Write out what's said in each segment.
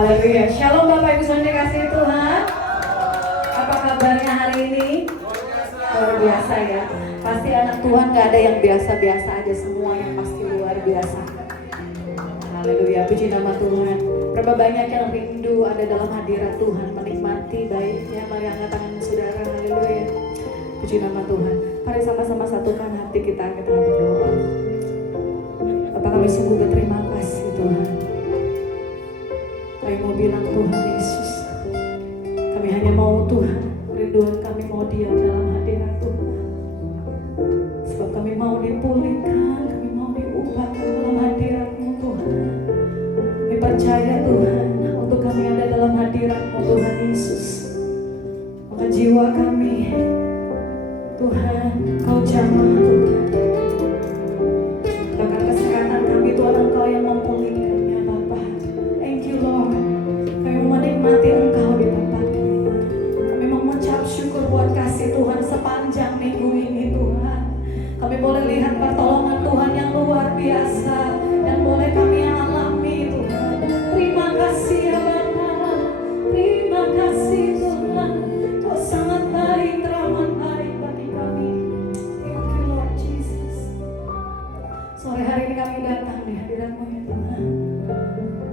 Haleluya. Shalom Bapak Ibu Saudara kasih Tuhan. Apa kabarnya hari ini? Luar biasa ya. Pasti anak Tuhan gak ada yang biasa-biasa aja, semuanya pasti luar biasa. Haleluya, puji nama Tuhan. Berapa banyak yang rindu ada dalam hadirat Tuhan, menikmati baiknya. Mari angkat tangan saudara, haleluya. Puji nama Tuhan. Mari sama-sama satukan hati kita berdoa. Bapak, kami sungguh berterima kasih Tuhan. Kami mau bilang Tuhan Yesus, kami hanya mau Tuhan, rinduan kami mau diam dalam hadirat Tuhan. Sebab kami mau dipulihkan, kami mau diubahkan dalam hadirat-Mu Tuhan. Kami percaya Tuhan, untuk kami ada dalam hadirat-Mu Tuhan Yesus. Maka jiwa kami, Tuhan, Kau jamah Tuhan. Bahkan kesehatan kami Tuhan, Engkau yang memulihkannya Bapa. Thank you Lord. Kami menikmati Engkau di tempat ini. Kami mau mengucap syukur buat kasih Tuhan sepanjang minggu ini Tuhan. Kami boleh lihat pertolongan Tuhan yang luar biasa dan boleh kami alami Tuhan. Terima kasih ya Bapa. Terima kasih Tuhan. Kau sangat baik, teramat baik bagi kami. Thank you Lord Jesus. Sore hari ini kami datang di hadirat-Mu ya Tuhan,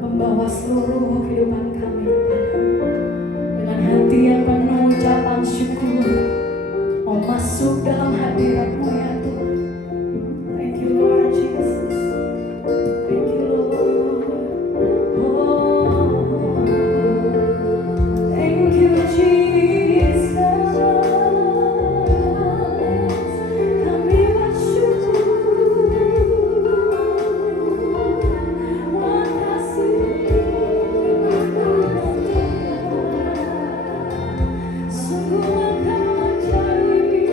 membawa seluruh kehidupan kami kepada-Mu dengan hati yang penuh ucapan syukur, mau masuk dalam hadirat-Mu ya Tuhan. Thank you Lord Jesus. Thank you Lord. Oh, thank you Jesus. Kami bersyukur. Makasih. Sungguh Engkau ajaib.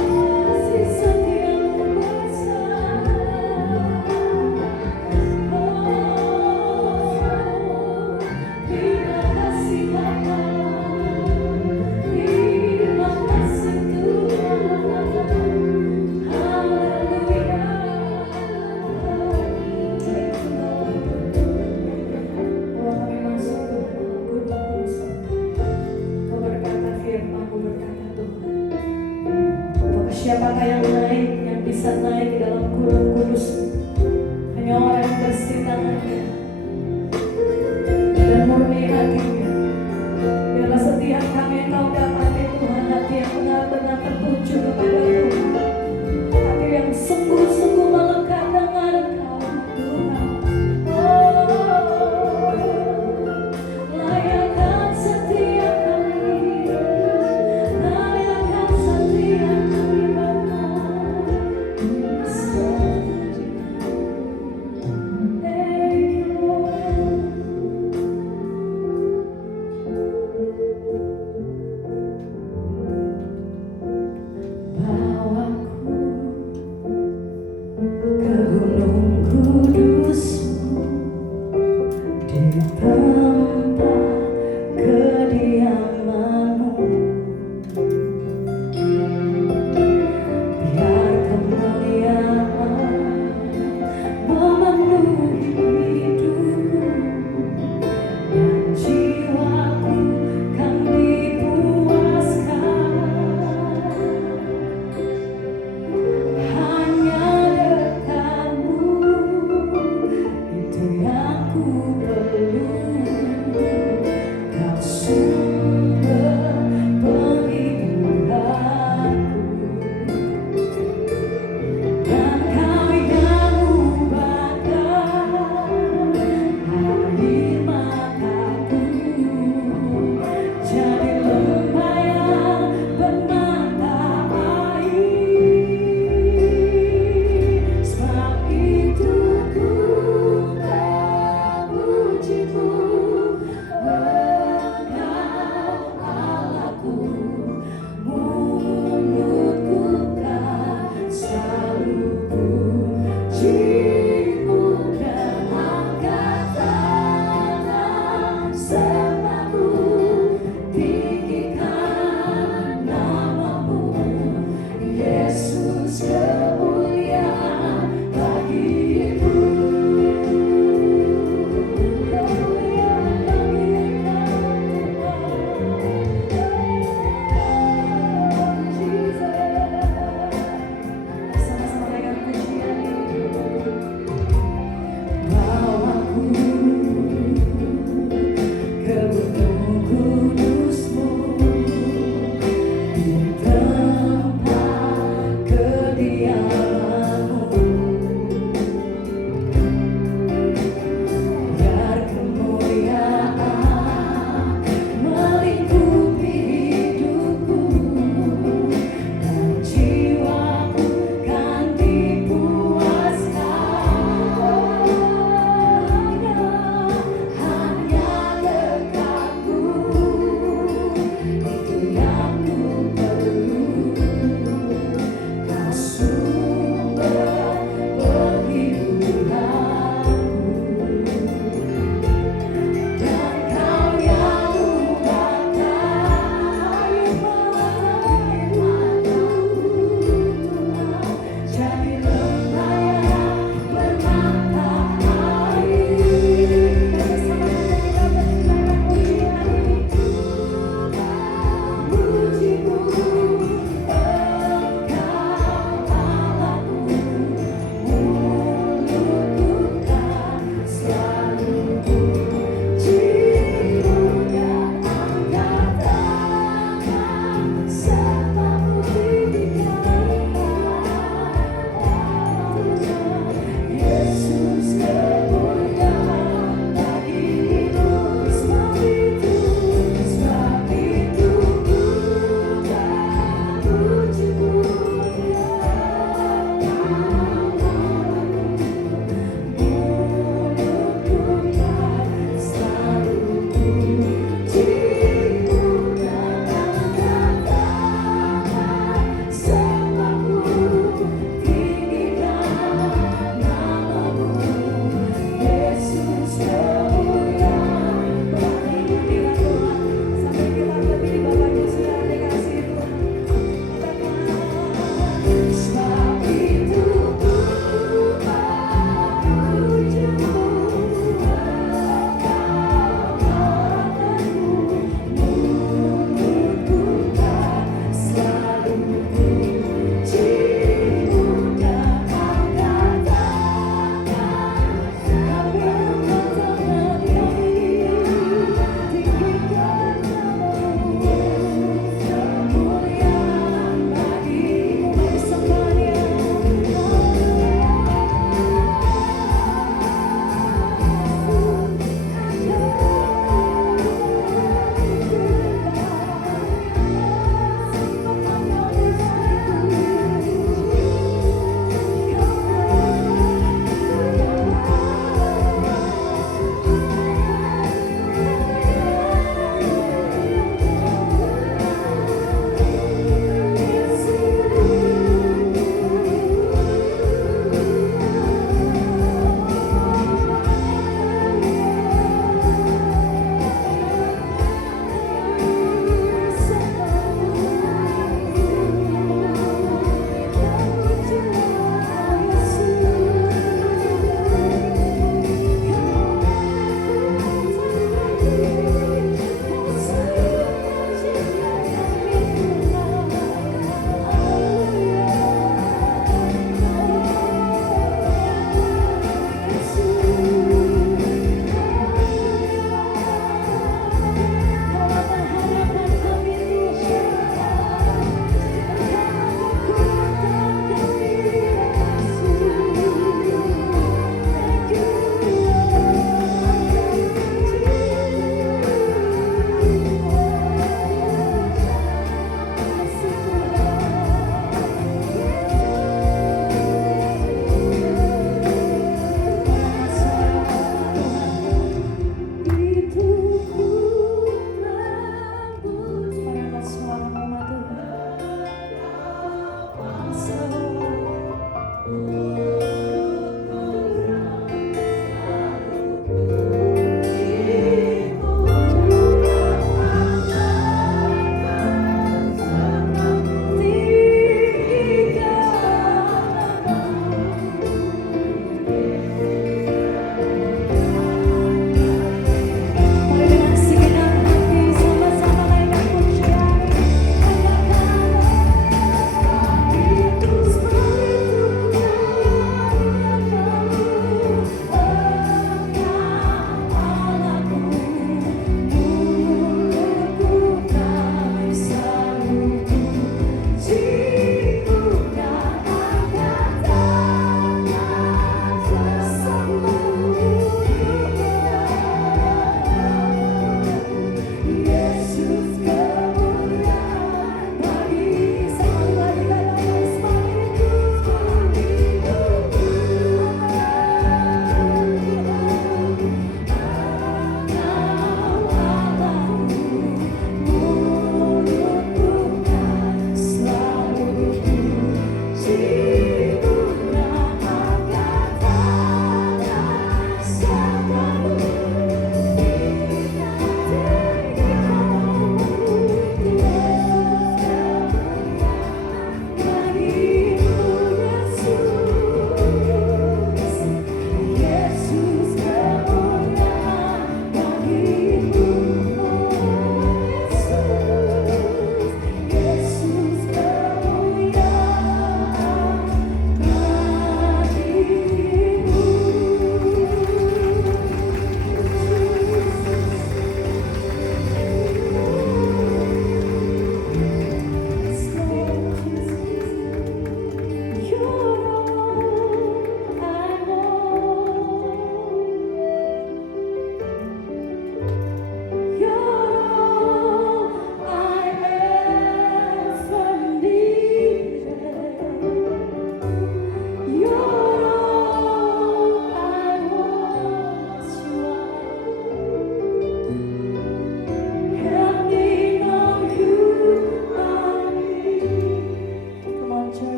Kasih setiamu kuasa. Terima kasih Bapa. Terima kasih Tuhan. Haleluya. Oh, kami masuk Tuhan, Kudus Kudus. Kau berkata firman-Mu berkata Tuhan, bahwa siapakah yang naik, yang bisa naik ke dalam gunung kudus? Hanya orang yang bersih tangannya dan murni hatinya. Biarlah setiap kami Engkau dapati Tuhan, hati yang benar-benar tertuju kepada Tuhan, hati yang sungguh-sungguh melekat dengan Engkau Tuhan. Oh, layakkan setiap kami, layakkan setiap kami Bapa. Thank you Lord. Bawaku ke gunung kudus-Mu, di tempat kediaman-Mu. Biar kemuliaan memenuhi hidupku dan jiwaku kan dipuaskan. Hanya dekat-Mu, itu yang ku perlu. Kau sumber penghidupanku, dan Kau yang ubahkan air mataku jadi lembah yang bermata air. Sebab itu ku tak puji-Mu.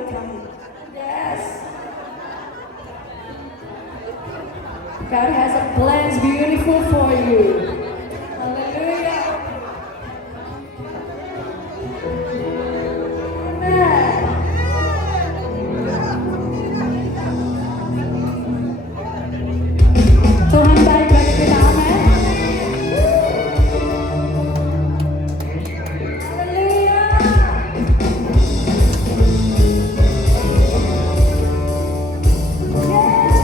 yang terakhir. Yes. God has a plans beautiful for you. Hallelujah. Amen. Tuhan baik bagi kita, amin. Haleluya. Yes.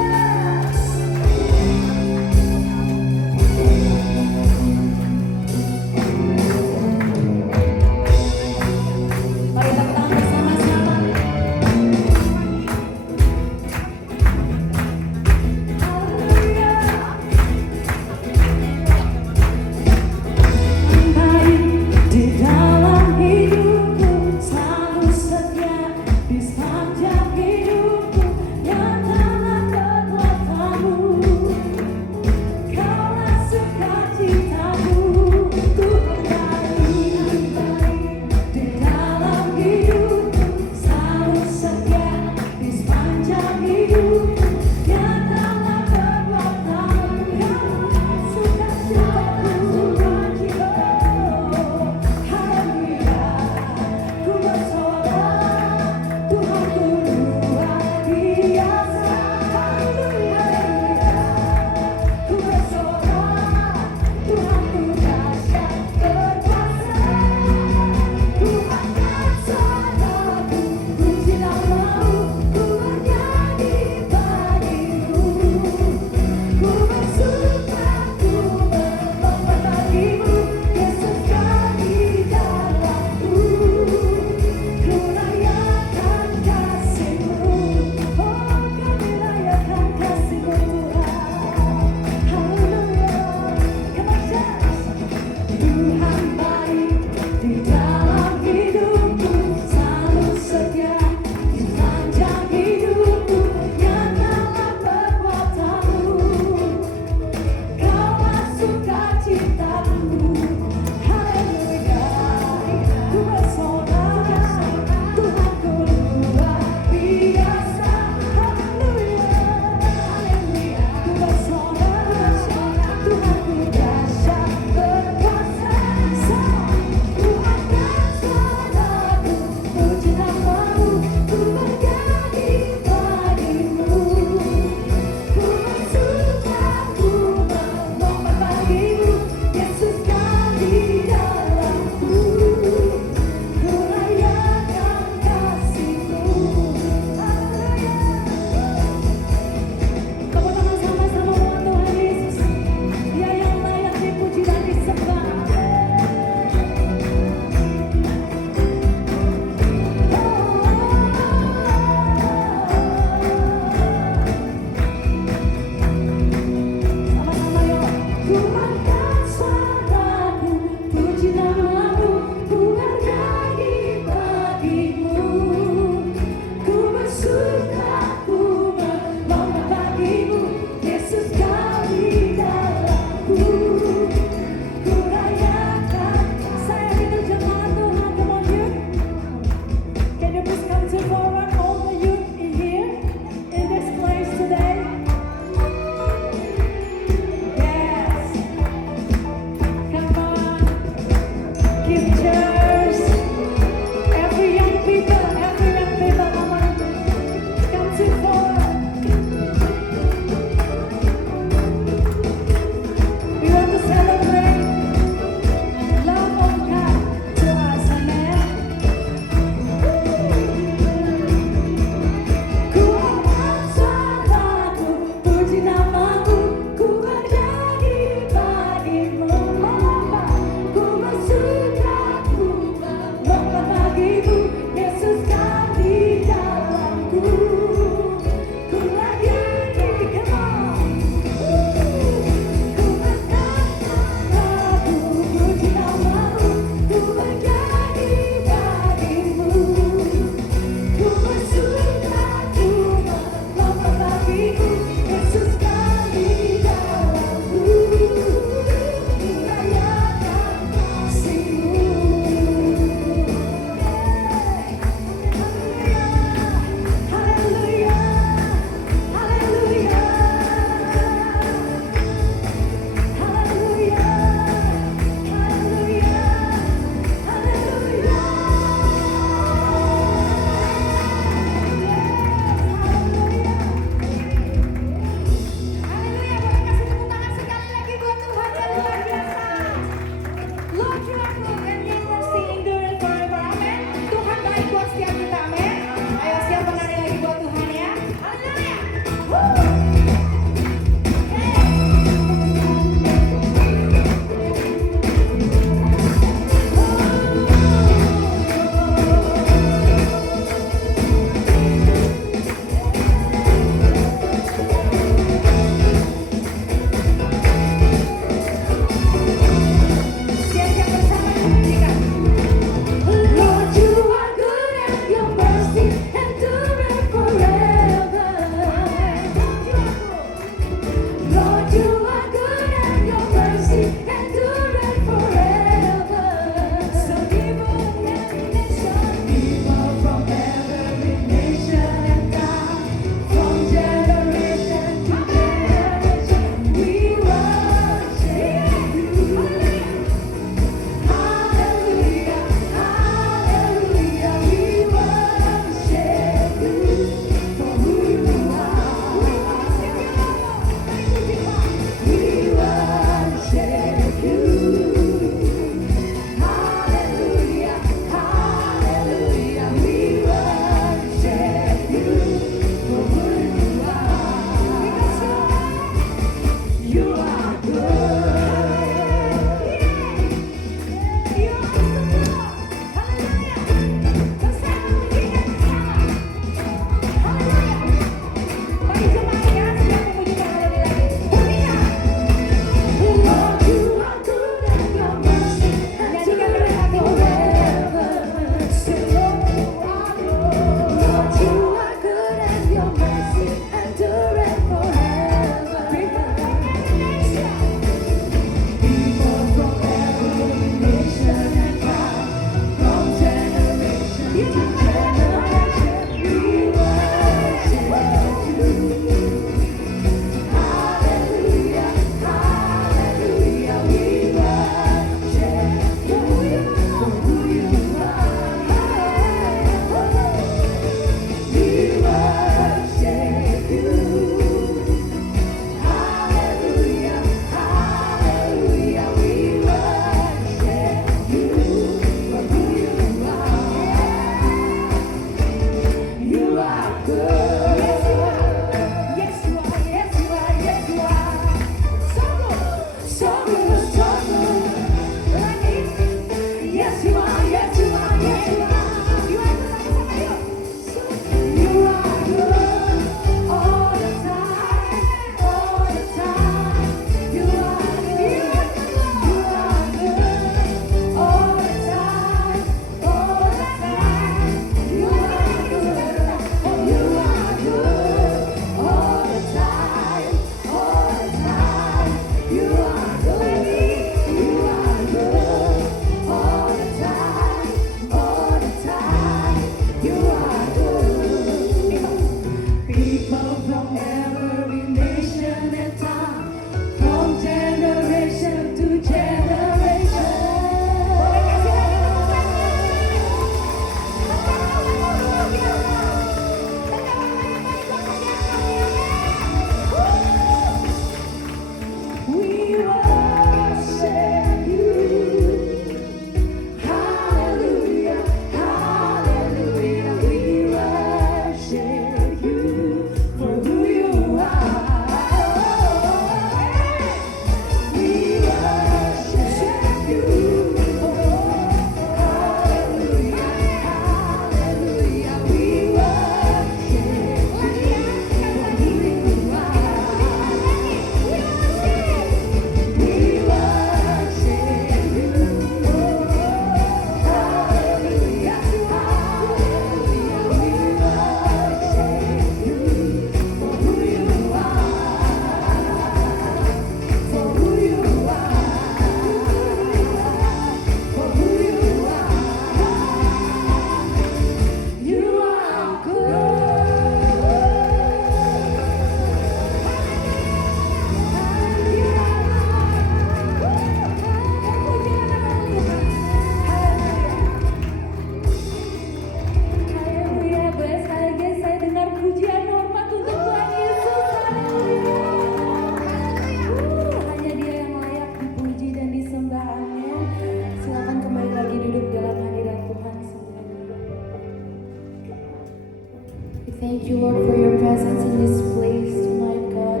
Thank you Lord for your presence in this place tonight God.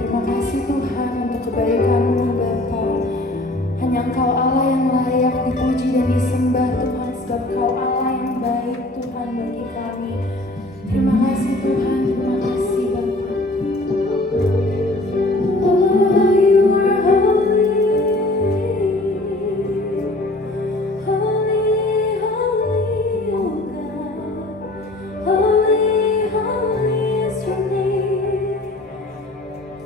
Terima kasih Tuhan untuk kebaikan-Mu Bapa. Hanya Engkau Allah yang layak dipuji dan disembah Tuhan, sebab Engkau Allah yang baik Tuhan bagi kami. Terima kasih Tuhan, terima kasih Bapa. Oh, you are holy, holy, holy, oh God. Holy, holy is your name.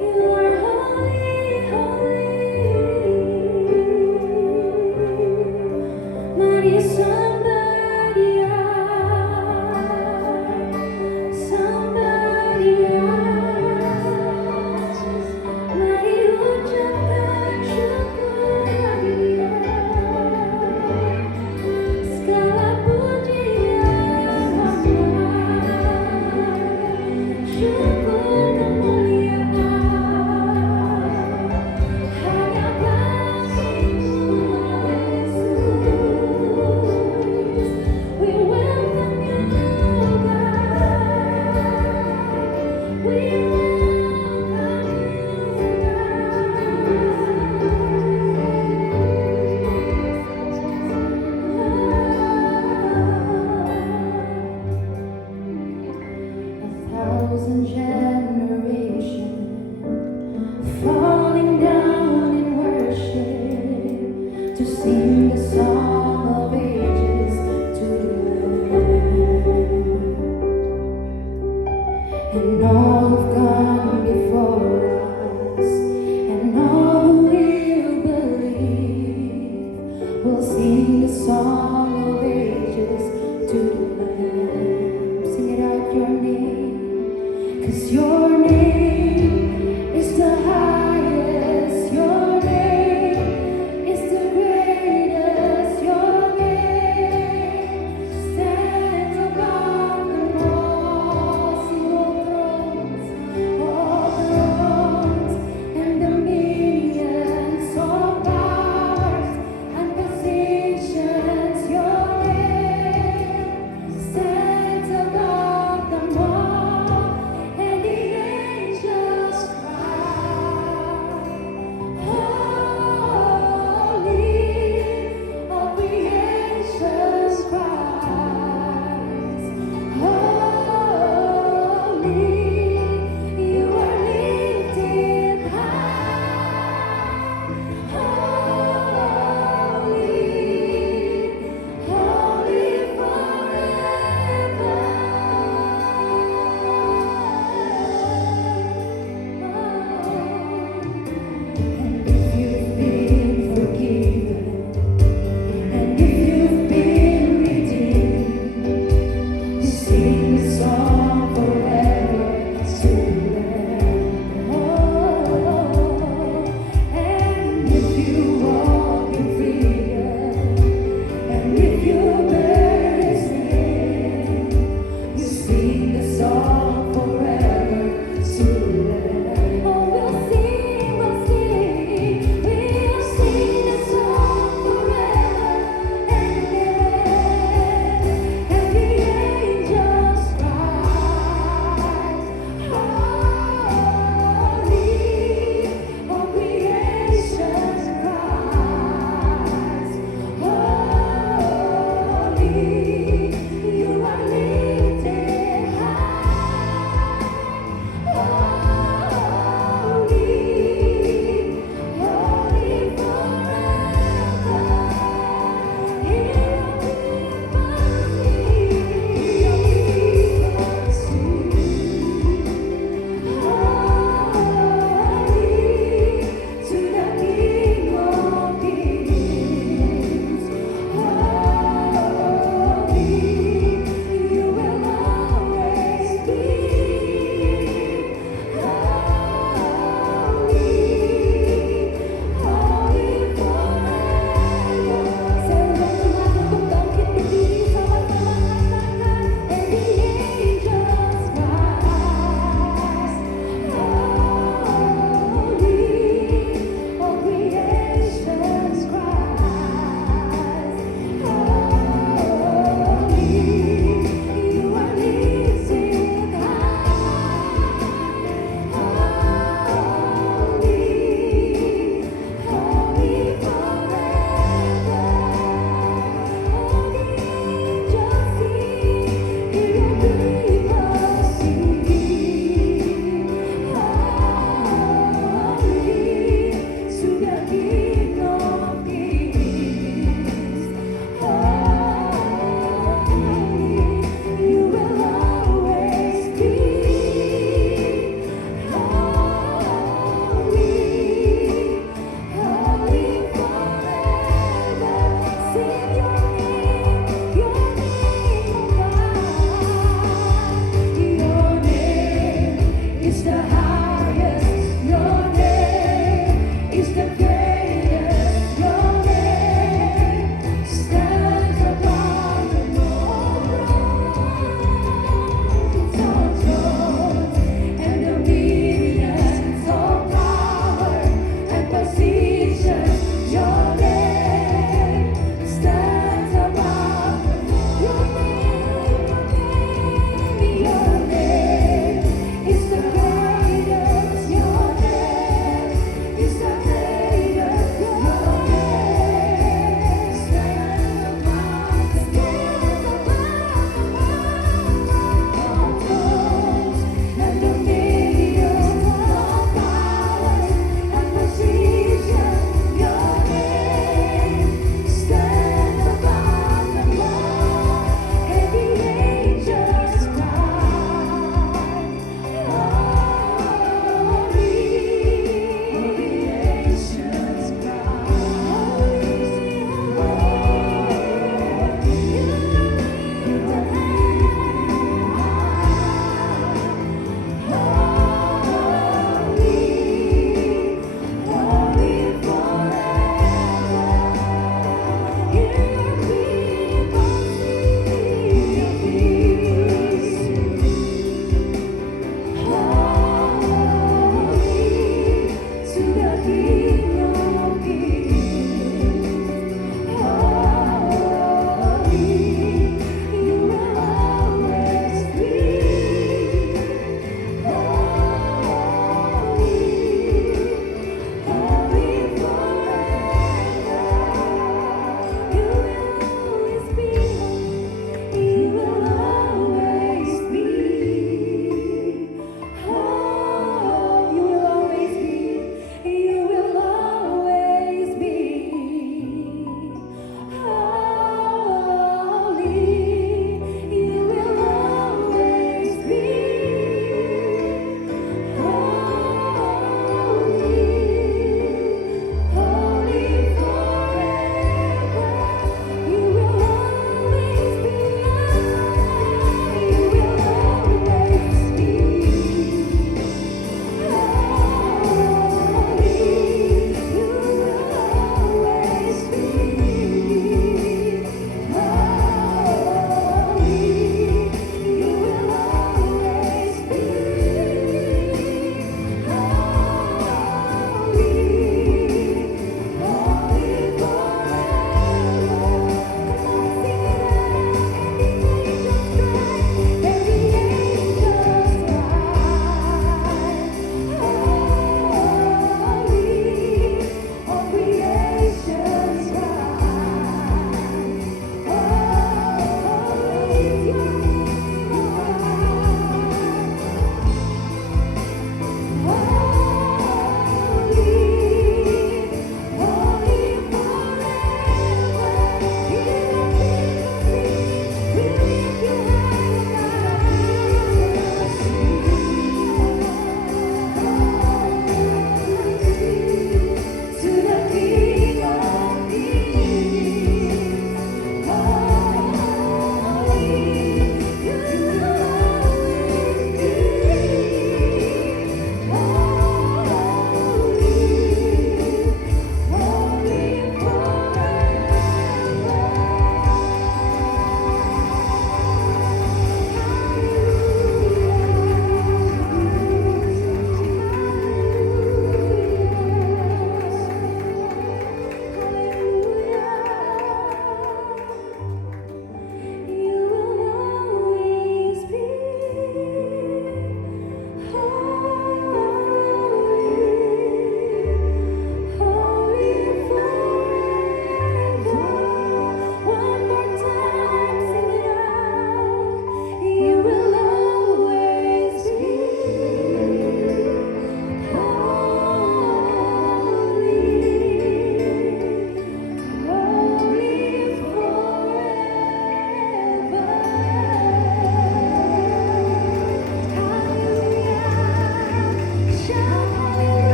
You are holy, holy. Mari somebody mari ucapkan syukur bagi Dia. Segala pujian syukur kemuliaan hanya bagi-Mu Yesus. We welcome You God. We welcome You. A thousand generations falling down in worship to sing the song of ages to the Lamb. And all who've gone before us and all who will believe will sing the song of ages to the Lamb. Sing it out, your name. 'Cause your name is the highest, your name is the greatest, your name stands above them all. See all thrones,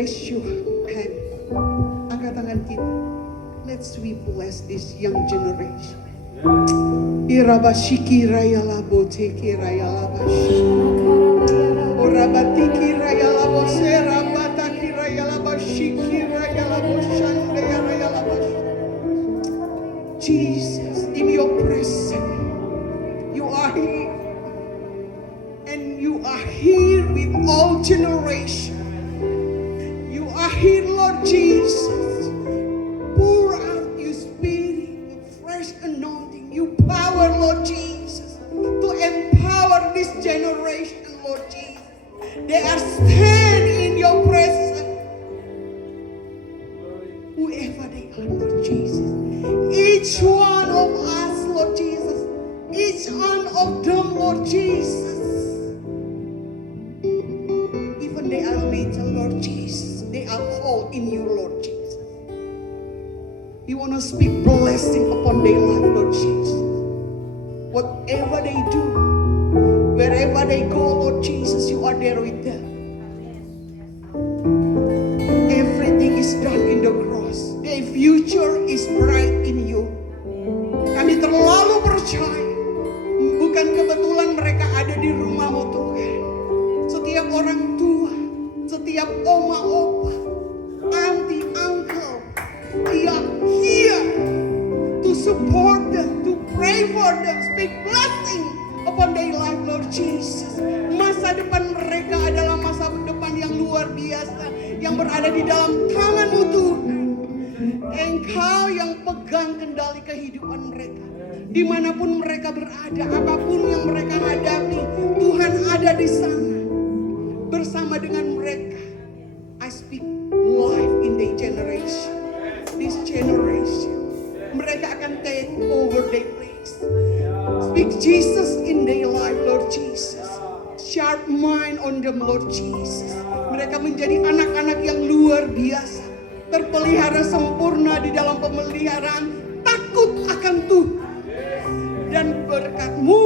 raise your hand. Angkat tangan kita. Let's we bless this young generation. Irabashiki raya labo teki raya labash. Orabatiki raya labo serabataki raya labashiki raya labo shande raya labash. Jesus, in your presence, you are here. And you are here with all generations. You are here, Lord Jesus. Pour out your spirit, your fresh anointing, your power, Lord Jesus, to empower this generation, Lord Jesus. They are standing in your presence. Whoever they are, Lord Jesus. Each one of us, Lord Jesus. Each one of them, Lord Jesus. Even they are little, Lord Jesus. They are whole in you, Lord Jesus. We want to speak blessing upon their life, Lord Jesus. Whatever they do, wherever they go, Lord Jesus, you are there with them. Everything is done in the cross. Their future is bright in you. Kami terlalu percaya. Bukan kebetulan mereka ada di rumahmu, Tuhan. Setiap orang tua, setiap oma, opa, auntie, uncle, yang here to support them, to pray for them, speak blessing upon their life, Lord Jesus. Masa depan mereka adalah masa depan yang luar biasa, yang berada di dalam tangan-Mu, Tuhan. Engkau yang pegang kendali kehidupan mereka. Dimanapun mereka berada, apapun yang mereka hadapi, Tuhan ada di sana bersama dengan mereka. I speak life in their generation. This generation, mereka akan take over their place. Speak Jesus in their life, Lord Jesus. Sharp mind on them, Lord Jesus. Mereka menjadi anak-anak yang luar biasa, terpelihara sempurna di dalam pemeliharaan, takut akan Tuhan. Dan berkat-Mu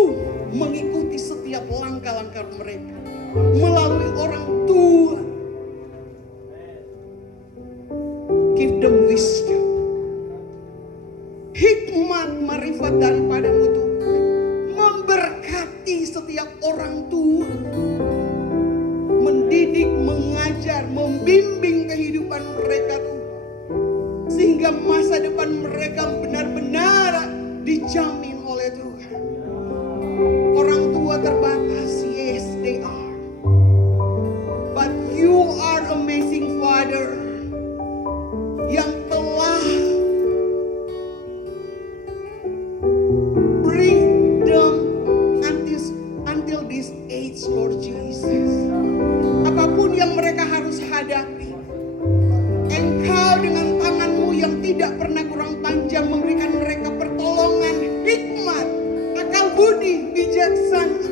mengikuti setiap langkah-langkah mereka melalui orang tua. Give them wisdom, hikmat, marifat daripada-Mu, Tuhan. Memberkati setiap orang tua, mendidik, mengajar, membimbing kehidupan mereka, Tuhan, sehingga masa depan mereka benar-benar dijamin oleh Tuhan. Orang tua terbatas, yes they are, but you are amazing Father yang telah bring them until this age, Lord Jesus. Apapun yang mereka harus hadapi, Engkau dengan tangan-Mu yang tidak pernah kurang panjang memberikan mereka pertolongan, hikmat, akal budi, bijaksana,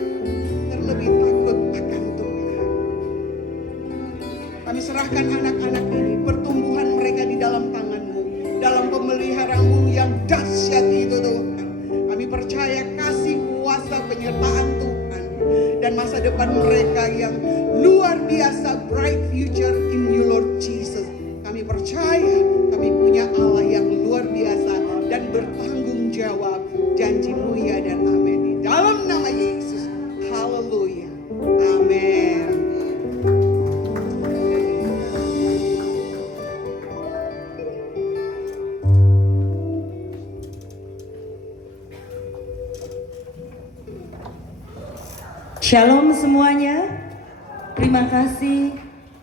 terlebih takut akan Tuhan. Kami serahkan anak-anak ini, pertumbuhan mereka di dalam tangan-Mu, dalam pemeliharaan-Mu yang dahsyat itu, Tuhan. Kami percaya kasih, kuasa, penyertaan Tuhan, dan masa depan mereka yang luar biasa, bright future in you, Lord Jesus. Kami percaya kami punya Allah yang luar biasa dan bertanggung jawab. Janji-Mu ya dan amin. Di dalam nama Yesus. Haleluya. Amin. Shalom semuanya. Terima kasih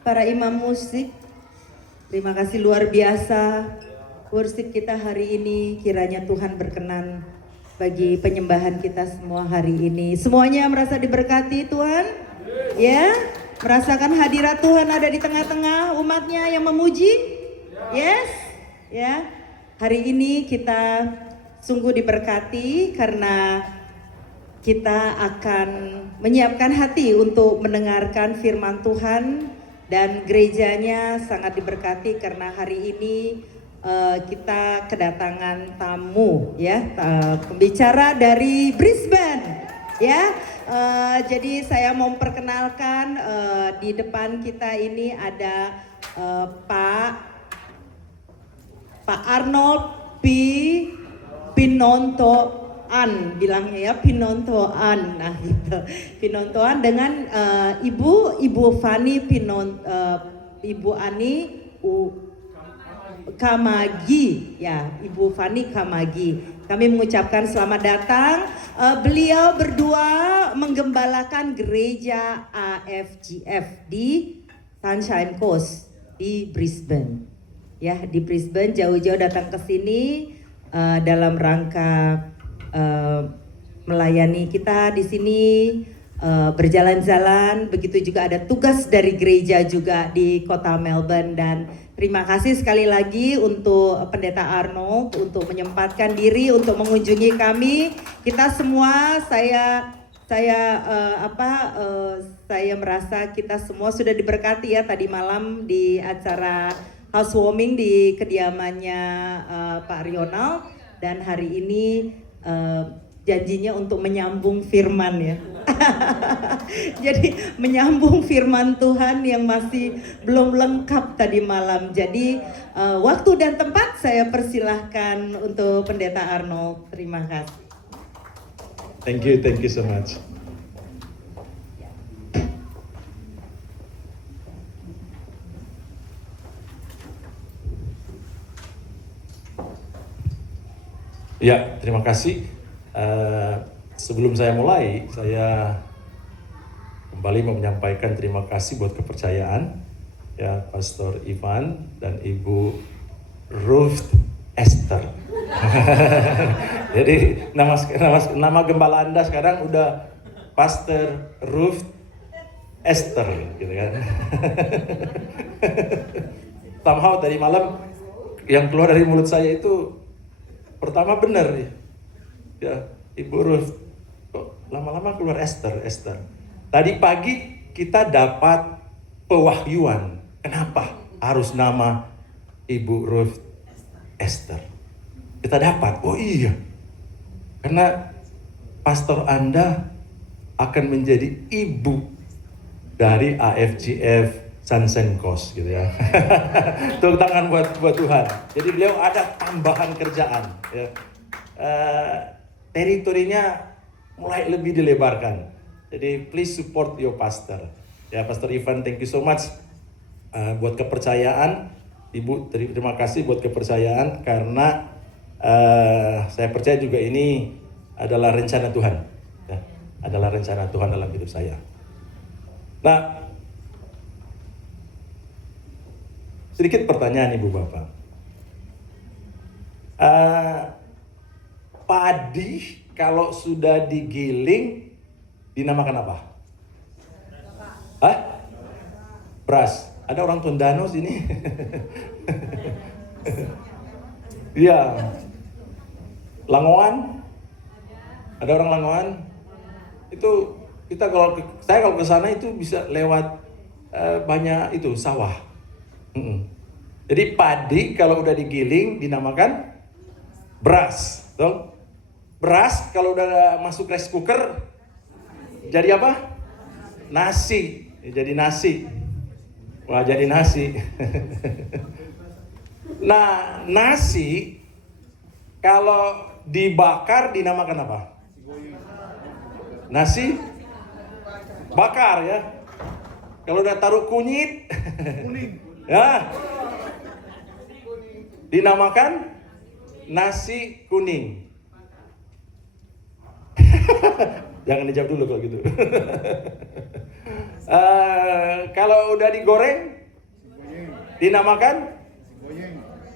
para imam musik. Terima kasih luar biasa worship kita hari ini. Kiranya Tuhan berkenan bagi penyembahan kita semua hari ini. Semuanya merasa diberkati Tuhan? Ya, merasakan hadirat Tuhan ada di tengah-tengah umatnya yang memuji? Yes? Ya, hari ini kita sungguh diberkati karena kita akan menyiapkan hati untuk mendengarkan firman Tuhan. Dan gerejanya sangat diberkati karena hari ini kita kedatangan tamu ya, pembicara dari Brisbane ya. Jadi saya mau memperkenalkan di depan kita ini ada Pak Arnold Pinontoan bilangnya ya, Pinontoan, nah gitu, Pinontoan dengan Ibu Fani Ibu Ani Kamagi ya, Ibu Fani Kamagi. Kami mengucapkan selamat datang. Beliau berdua menggembalakan gereja AFGF di Sunshine Coast di Brisbane. Ya, di Brisbane jauh-jauh datang ke sini dalam rangka melayani kita di sini, berjalan-jalan. Begitu juga ada tugas dari gereja juga di kota Melbourne. Dan terima kasih sekali lagi untuk Pendeta Arnold untuk menyempatkan diri untuk mengunjungi kami. Kita semua, saya merasa kita semua sudah diberkati ya tadi malam di acara housewarming di kediamannya Pak Rionald, dan hari ini janjinya untuk menyambung firman ya. Jadi menyambung firman Tuhan yang masih belum lengkap tadi malam. Jadi waktu dan tempat saya persilahkan untuk Pendeta Arnold. Terima kasih. Thank you so much. Ya, terima kasih. Sebelum saya mulai, saya kembali mau menyampaikan terima kasih buat kepercayaan ya Pastor Ivan dan Ibu Ruth Esther. Jadi nama gembala Anda sekarang udah Pastor Ruth Esther gitu kan. Somehow tadi malam yang keluar dari mulut saya itu pertama benar ya Ibu Ruth, kok lama-lama keluar Esther. Tadi pagi kita dapat pewahyuan, kenapa harus nama Ibu Ruth Esther. Kita dapat, oh iya, karena pastor Anda akan menjadi ibu dari AFGF Sunshine Coast gitu ya. Tepuk tangan buat Tuhan. Jadi beliau ada tambahan kerjaan ya. Teritorinya mulai lebih dilebarkan. Jadi please support your pastor. Ya Pastor Ivan, thank you so much buat kepercayaan. Ibu terima kasih buat kepercayaan karena saya percaya juga ini adalah rencana Tuhan. Ya, adalah rencana Tuhan dalam hidup saya. Nah, sedikit pertanyaan Ibu Bapak. Padi kalau sudah digiling dinamakan apa? Hah? Beras. Ada orang Tondano sini? Iya. Langoan? Ada orang Langoan? Itu kita saya kalau ke sana itu bisa lewat banyak itu sawah. Jadi padi kalau udah digiling dinamakan beras, toh? Beras kalau udah masuk rice cooker jadi apa? Nasi, jadi nasi. Wah, jadi nasi. Nah, nasi kalau dibakar dinamakan apa? Nasi bakar ya. Kalau udah taruh kunyit ya, dinamakan nasi kuning. Jangan dijawab dulu kalau gitu. Kalau udah digoreng, dinamakan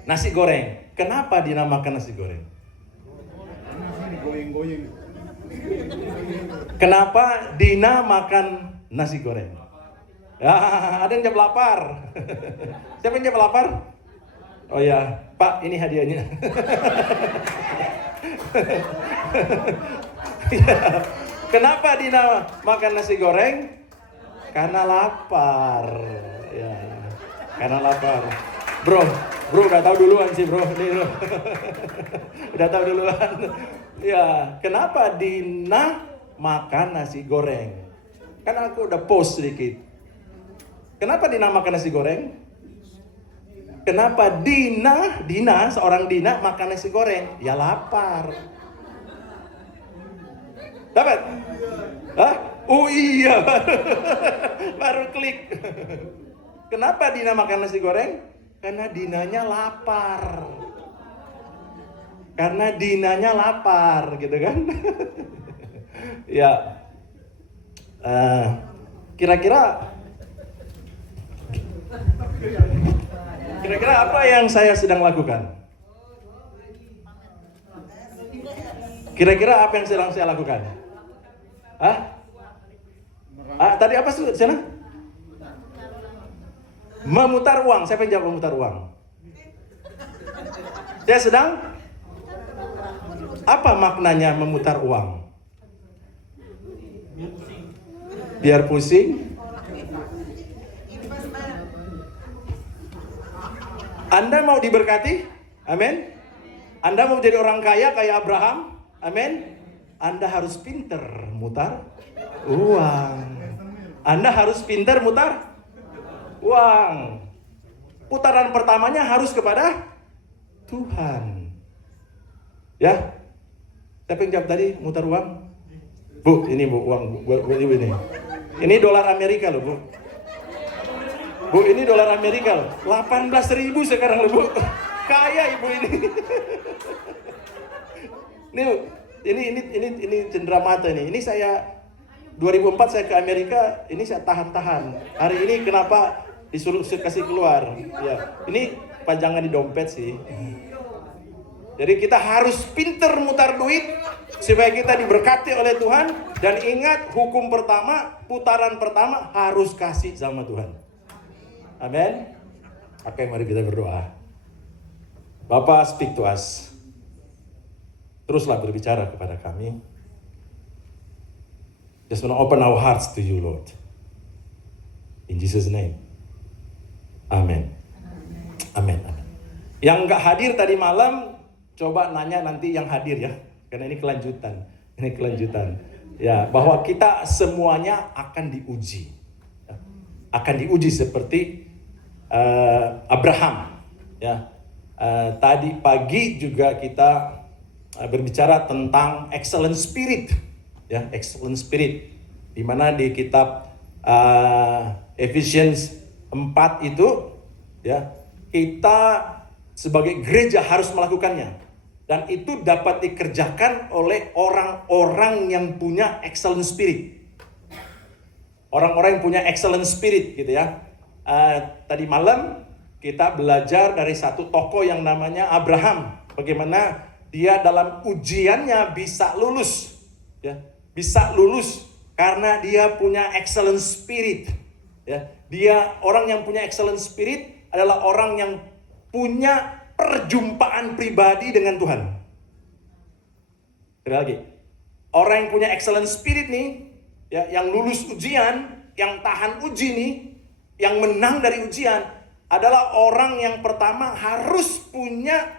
nasi goreng. Kenapa dinamakan nasi goreng? Kenapa dinamakan nasi goreng? Ada yang jawab lapar. Siapa yang jawab lapar? Oh ya, Pak, ini hadiahnya. Kenapa dinamakan nasi goreng? Karena lapar. Ya, karena lapar. Bro udah tahu duluan sih bro. Nih, bro. Udah tahu duluan. Ya, kenapa dinamakan nasi goreng? Kan aku udah post sedikit. Kenapa dinamakan nasi goreng? Kenapa Dina, seorang Dina makan nasi goreng? Ya lapar. Dapat? Hah? Oh iya, baru klik. Kenapa Dina makan nasi goreng? Karena Dinanya lapar. Karena Dinanya lapar, gitu kan? Ya, kira-kira apa yang saya sedang lakukan? Kira-kira apa yang sedang saya lakukan? Hah? Tadi apa sih sana? Memutar uang. Siapa yang jawab memutar uang? Saya sedang? Apa maknanya memutar uang? Biar pusing. Anda mau diberkati? Amin. Anda mau jadi orang kaya kayak Abraham? Amin. Anda harus pinter mutar uang. Anda harus pinter mutar uang. Putaran pertamanya harus kepada Tuhan. Ya. Siapa yang jawab tadi mutar uang? Bu, ini Bu, uang buat ibu ini. Ini dolar Amerika loh, Bu. Bu, ini dolar Amerika loh. 18.000 sekarang loh, Bu. Kaya ibu ini. Ini cenderamata ini. Ini saya 2004 saya ke Amerika, ini saya tahan-tahan. Hari ini kenapa disuruh kasih keluar? Ya, ini panjangan di dompet sih. Jadi kita harus pinter mutar duit supaya kita diberkati oleh Tuhan. Dan ingat, hukum pertama, putaran pertama harus kasih sama Tuhan. Amin. Oke, mari kita berdoa. Bapak, speak to us. Teruslah berbicara kepada kami. Just want to open our hearts to you, Lord. In Jesus' name. Amen. Amen. Amen. Yang nggak hadir tadi malam, coba nanya nanti yang hadir ya. Karena ini kelanjutan. Ini kelanjutan. Ya, bahwa kita semuanya akan diuji. Akan diuji seperti Abraham. Ya. Tadi pagi juga kita berbicara tentang excellent spirit. Ya, excellent spirit, di mana di kitab Ephesians 4 itu, ya, kita sebagai gereja harus melakukannya, dan itu dapat dikerjakan oleh orang-orang yang punya excellent spirit, orang-orang yang punya excellent spirit, gitu ya. Tadi malam kita belajar dari satu tokoh yang namanya Abraham, bagaimana dia dalam ujiannya bisa lulus, ya. Bisa lulus karena dia punya excellent spirit. Ya, dia orang yang punya excellent spirit adalah orang yang punya perjumpaan pribadi dengan Tuhan. Sekali lagi, orang yang punya excellent spirit nih, ya, yang lulus ujian, yang tahan uji nih, yang menang dari ujian, adalah orang yang pertama harus punya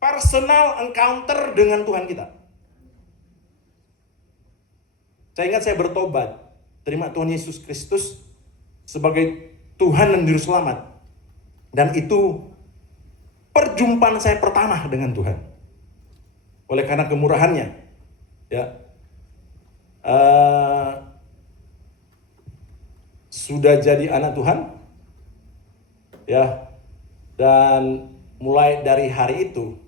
personal encounter dengan Tuhan kita. Saya ingat saya bertobat, terima Tuhan Yesus Kristus sebagai Tuhan dan Juru Selamat. Dan itu perjumpaan saya pertama dengan Tuhan. Oleh karena kemurahannya, ya, sudah jadi anak Tuhan, ya, dan mulai dari hari itu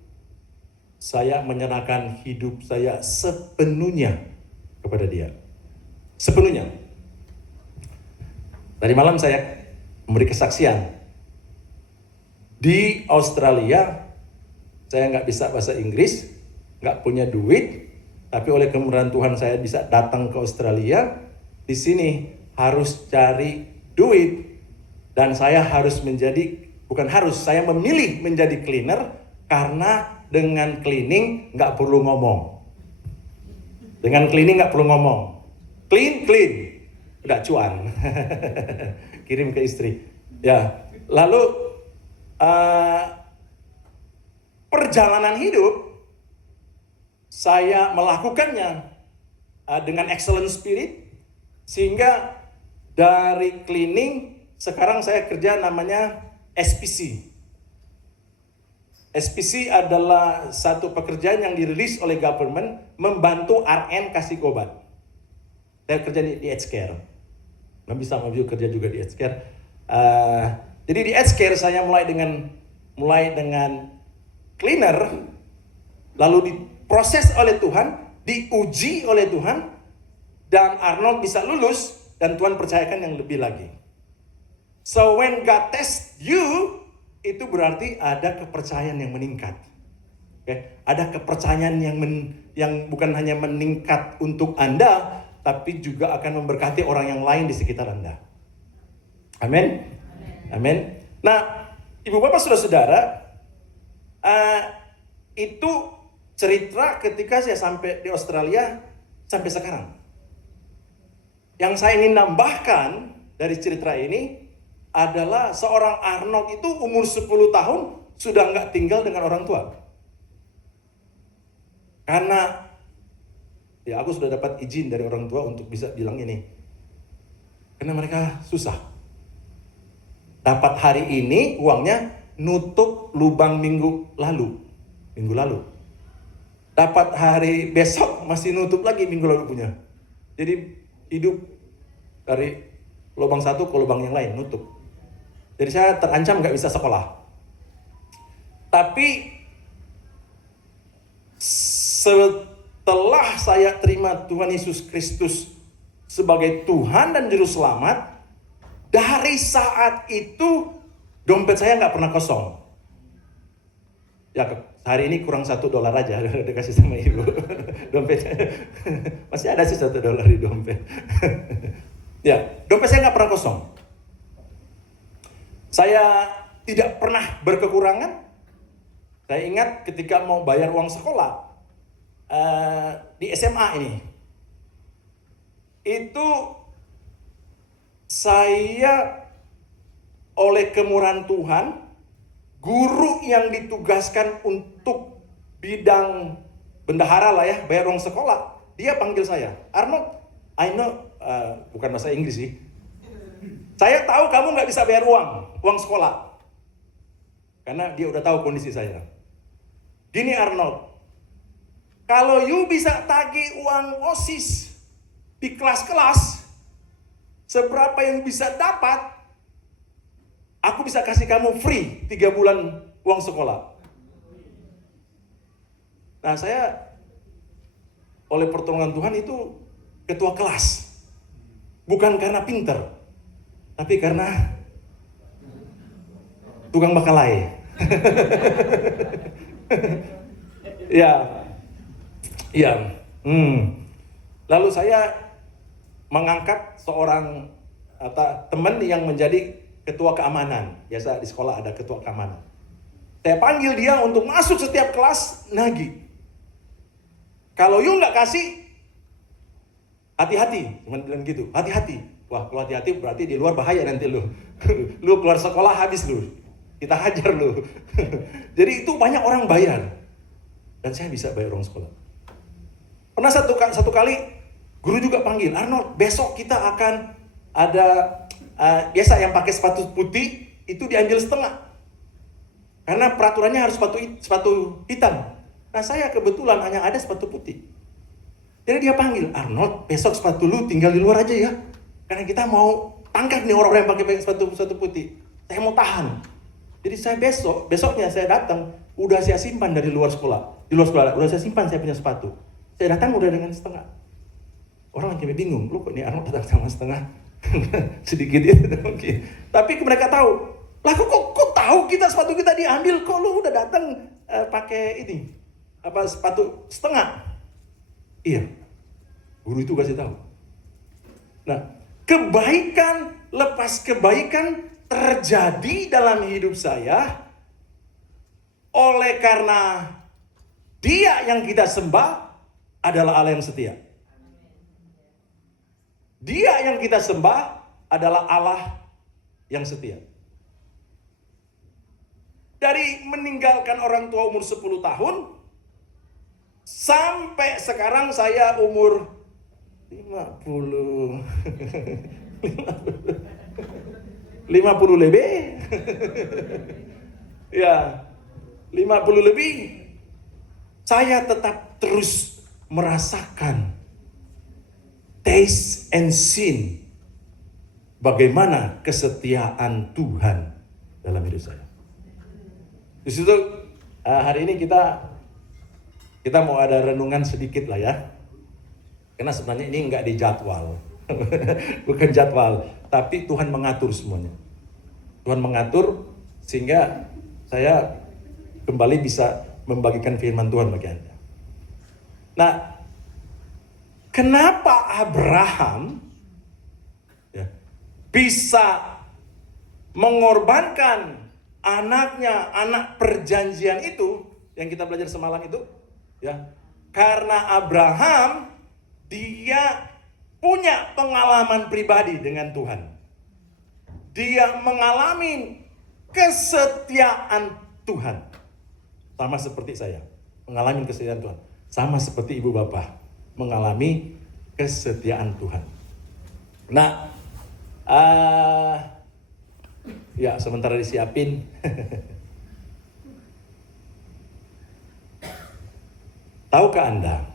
saya menyerahkan hidup saya sepenuhnya kepada Dia. Sepenuhnya. Tadi malam saya memberi kesaksian. Di Australia, saya nggak bisa bahasa Inggris, nggak punya duit, tapi oleh kemurahan Tuhan saya bisa datang ke Australia. Di sini harus cari duit, dan saya harus saya memilih menjadi cleaner, karena dengan cleaning nggak perlu ngomong. Dengan cleaning nggak perlu ngomong. Clean, udah cuan. Kirim ke istri. Ya, lalu perjalanan hidup saya melakukannya dengan excellent spirit, sehingga dari cleaning sekarang saya kerja namanya SPC. SPC adalah satu pekerjaan yang dirilis oleh government membantu RN kasih obat. Saya kerja di Healthcare. Nabi sama juga kerja juga di Healthcare. Jadi di Healthcare saya mulai dengan cleaner, lalu diproses oleh Tuhan, diuji oleh Tuhan, dan Arnold bisa lulus, dan Tuhan percayakan yang lebih lagi. So when God test you, itu berarti ada kepercayaan yang meningkat. Okay? Ada kepercayaan yang bukan hanya meningkat untuk Anda, tapi juga akan memberkati orang yang lain di sekitar Anda. Amin. Amin. Nah, Ibu Bapak Saudara-saudara, itu cerita ketika saya sampai di Australia sampai sekarang. Yang saya ingin nambahkan dari cerita ini adalah seorang Arnold itu umur 10 tahun sudah nggak tinggal dengan orang tua. Karena ya aku sudah dapat izin dari orang tua untuk bisa bilang ini. Karena mereka susah. Dapat hari ini uangnya nutup lubang minggu lalu. Dapat hari besok masih nutup lagi minggu lalu punya. Jadi hidup dari lubang satu ke lubang yang lain, nutup. Jadi saya terancam nggak bisa sekolah. Tapi setelah saya terima Tuhan Yesus Kristus sebagai Tuhan dan Juru Selamat, dari saat itu dompet saya nggak pernah kosong. Ya hari ini kurang $1 aja udah dikasih sama ibu. Dompetnya masih ada sih $1 di dompet. Ya, dompet saya nggak pernah kosong. Saya tidak pernah berkekurangan. Saya ingat ketika mau bayar uang sekolah di SMA ini, itu saya oleh kemurahan Tuhan, guru yang ditugaskan untuk bidang bendahara lah ya, bayar uang sekolah, dia panggil saya, Arnold, I know, bukan bahasa Inggris sih, saya tahu kamu nggak bisa bayar uang sekolah, karena dia udah tahu kondisi saya. Gini Arnold, kalau you bisa tagih uang OSIS di kelas-kelas, seberapa yang bisa dapat, aku bisa kasih kamu free 3 bulan uang sekolah. Nah saya oleh pertolongan Tuhan itu ketua kelas. Bukan karena pinter, tapi karena tukang bakalai. Ya. Lalu saya mengangkat seorang teman yang menjadi ketua keamanan. Biasa di sekolah ada ketua keamanan. Saya panggil dia untuk masuk setiap kelas nagih. Kalau you nggak kasih, hati-hati. Cuman bilang gitu, hati-hati. Wah, kalau hati-hati berarti di luar bahaya nanti lu. Lu keluar sekolah habis lu. Kita hajar lu. Jadi itu banyak orang bayar. Dan saya bisa bayar uang sekolah. Pernah satu kali guru juga panggil, Arnold, besok kita akan ada biasa yang pakai sepatu putih itu diambil setengah. Karena peraturannya harus sepatu hitam. Nah saya kebetulan hanya ada sepatu putih. Jadi dia panggil, Arnold, besok sepatu lu tinggal di luar aja ya. Karena kita mau tangkap nih orang-orang yang pakai sepatu putih. Saya mau tahan. Jadi saya besoknya saya datang, udah saya simpan dari luar sekolah. Di luar sekolah, udah saya simpan saya punya sepatu. Saya datang udah dengan setengah. Orang lagi bingung, lu kok nih Arnold datang sama setengah? Sedikit itu mungkin. Tapi mereka tahu, lah kok tahu kita sepatu kita diambil, kok lu udah datang pakai ini sepatu setengah? Iya, guru itu kasih tahu. Nah, kebaikan lepas kebaikan terjadi dalam hidup saya oleh karena Dia yang kita sembah adalah Allah yang setia. Dia yang kita sembah adalah Allah yang setia. Dari meninggalkan orang tua umur 10 tahun, sampai sekarang saya umur 50 lebih. Ya, 50 lebih, saya tetap terus merasakan taste and see bagaimana kesetiaan Tuhan dalam hidup saya. Di situ hari ini kita mau ada renungan sedikit lah ya. Karena sebenarnya ini nggak dijadwal. Bukan jadwal, tapi Tuhan mengatur semuanya. Tuhan mengatur sehingga saya kembali bisa membagikan firman Tuhan bagi Anda. Nah, kenapa Abraham ya, bisa mengorbankan anaknya, anak perjanjian itu yang kita belajar semalam itu, ya, karena Abraham dia punya pengalaman pribadi dengan Tuhan. Dia mengalami kesetiaan Tuhan. Sama seperti saya, mengalami kesetiaan Tuhan. Sama seperti ibu bapak, mengalami kesetiaan Tuhan. Nah, ya sementara disiapin. Tahukah Anda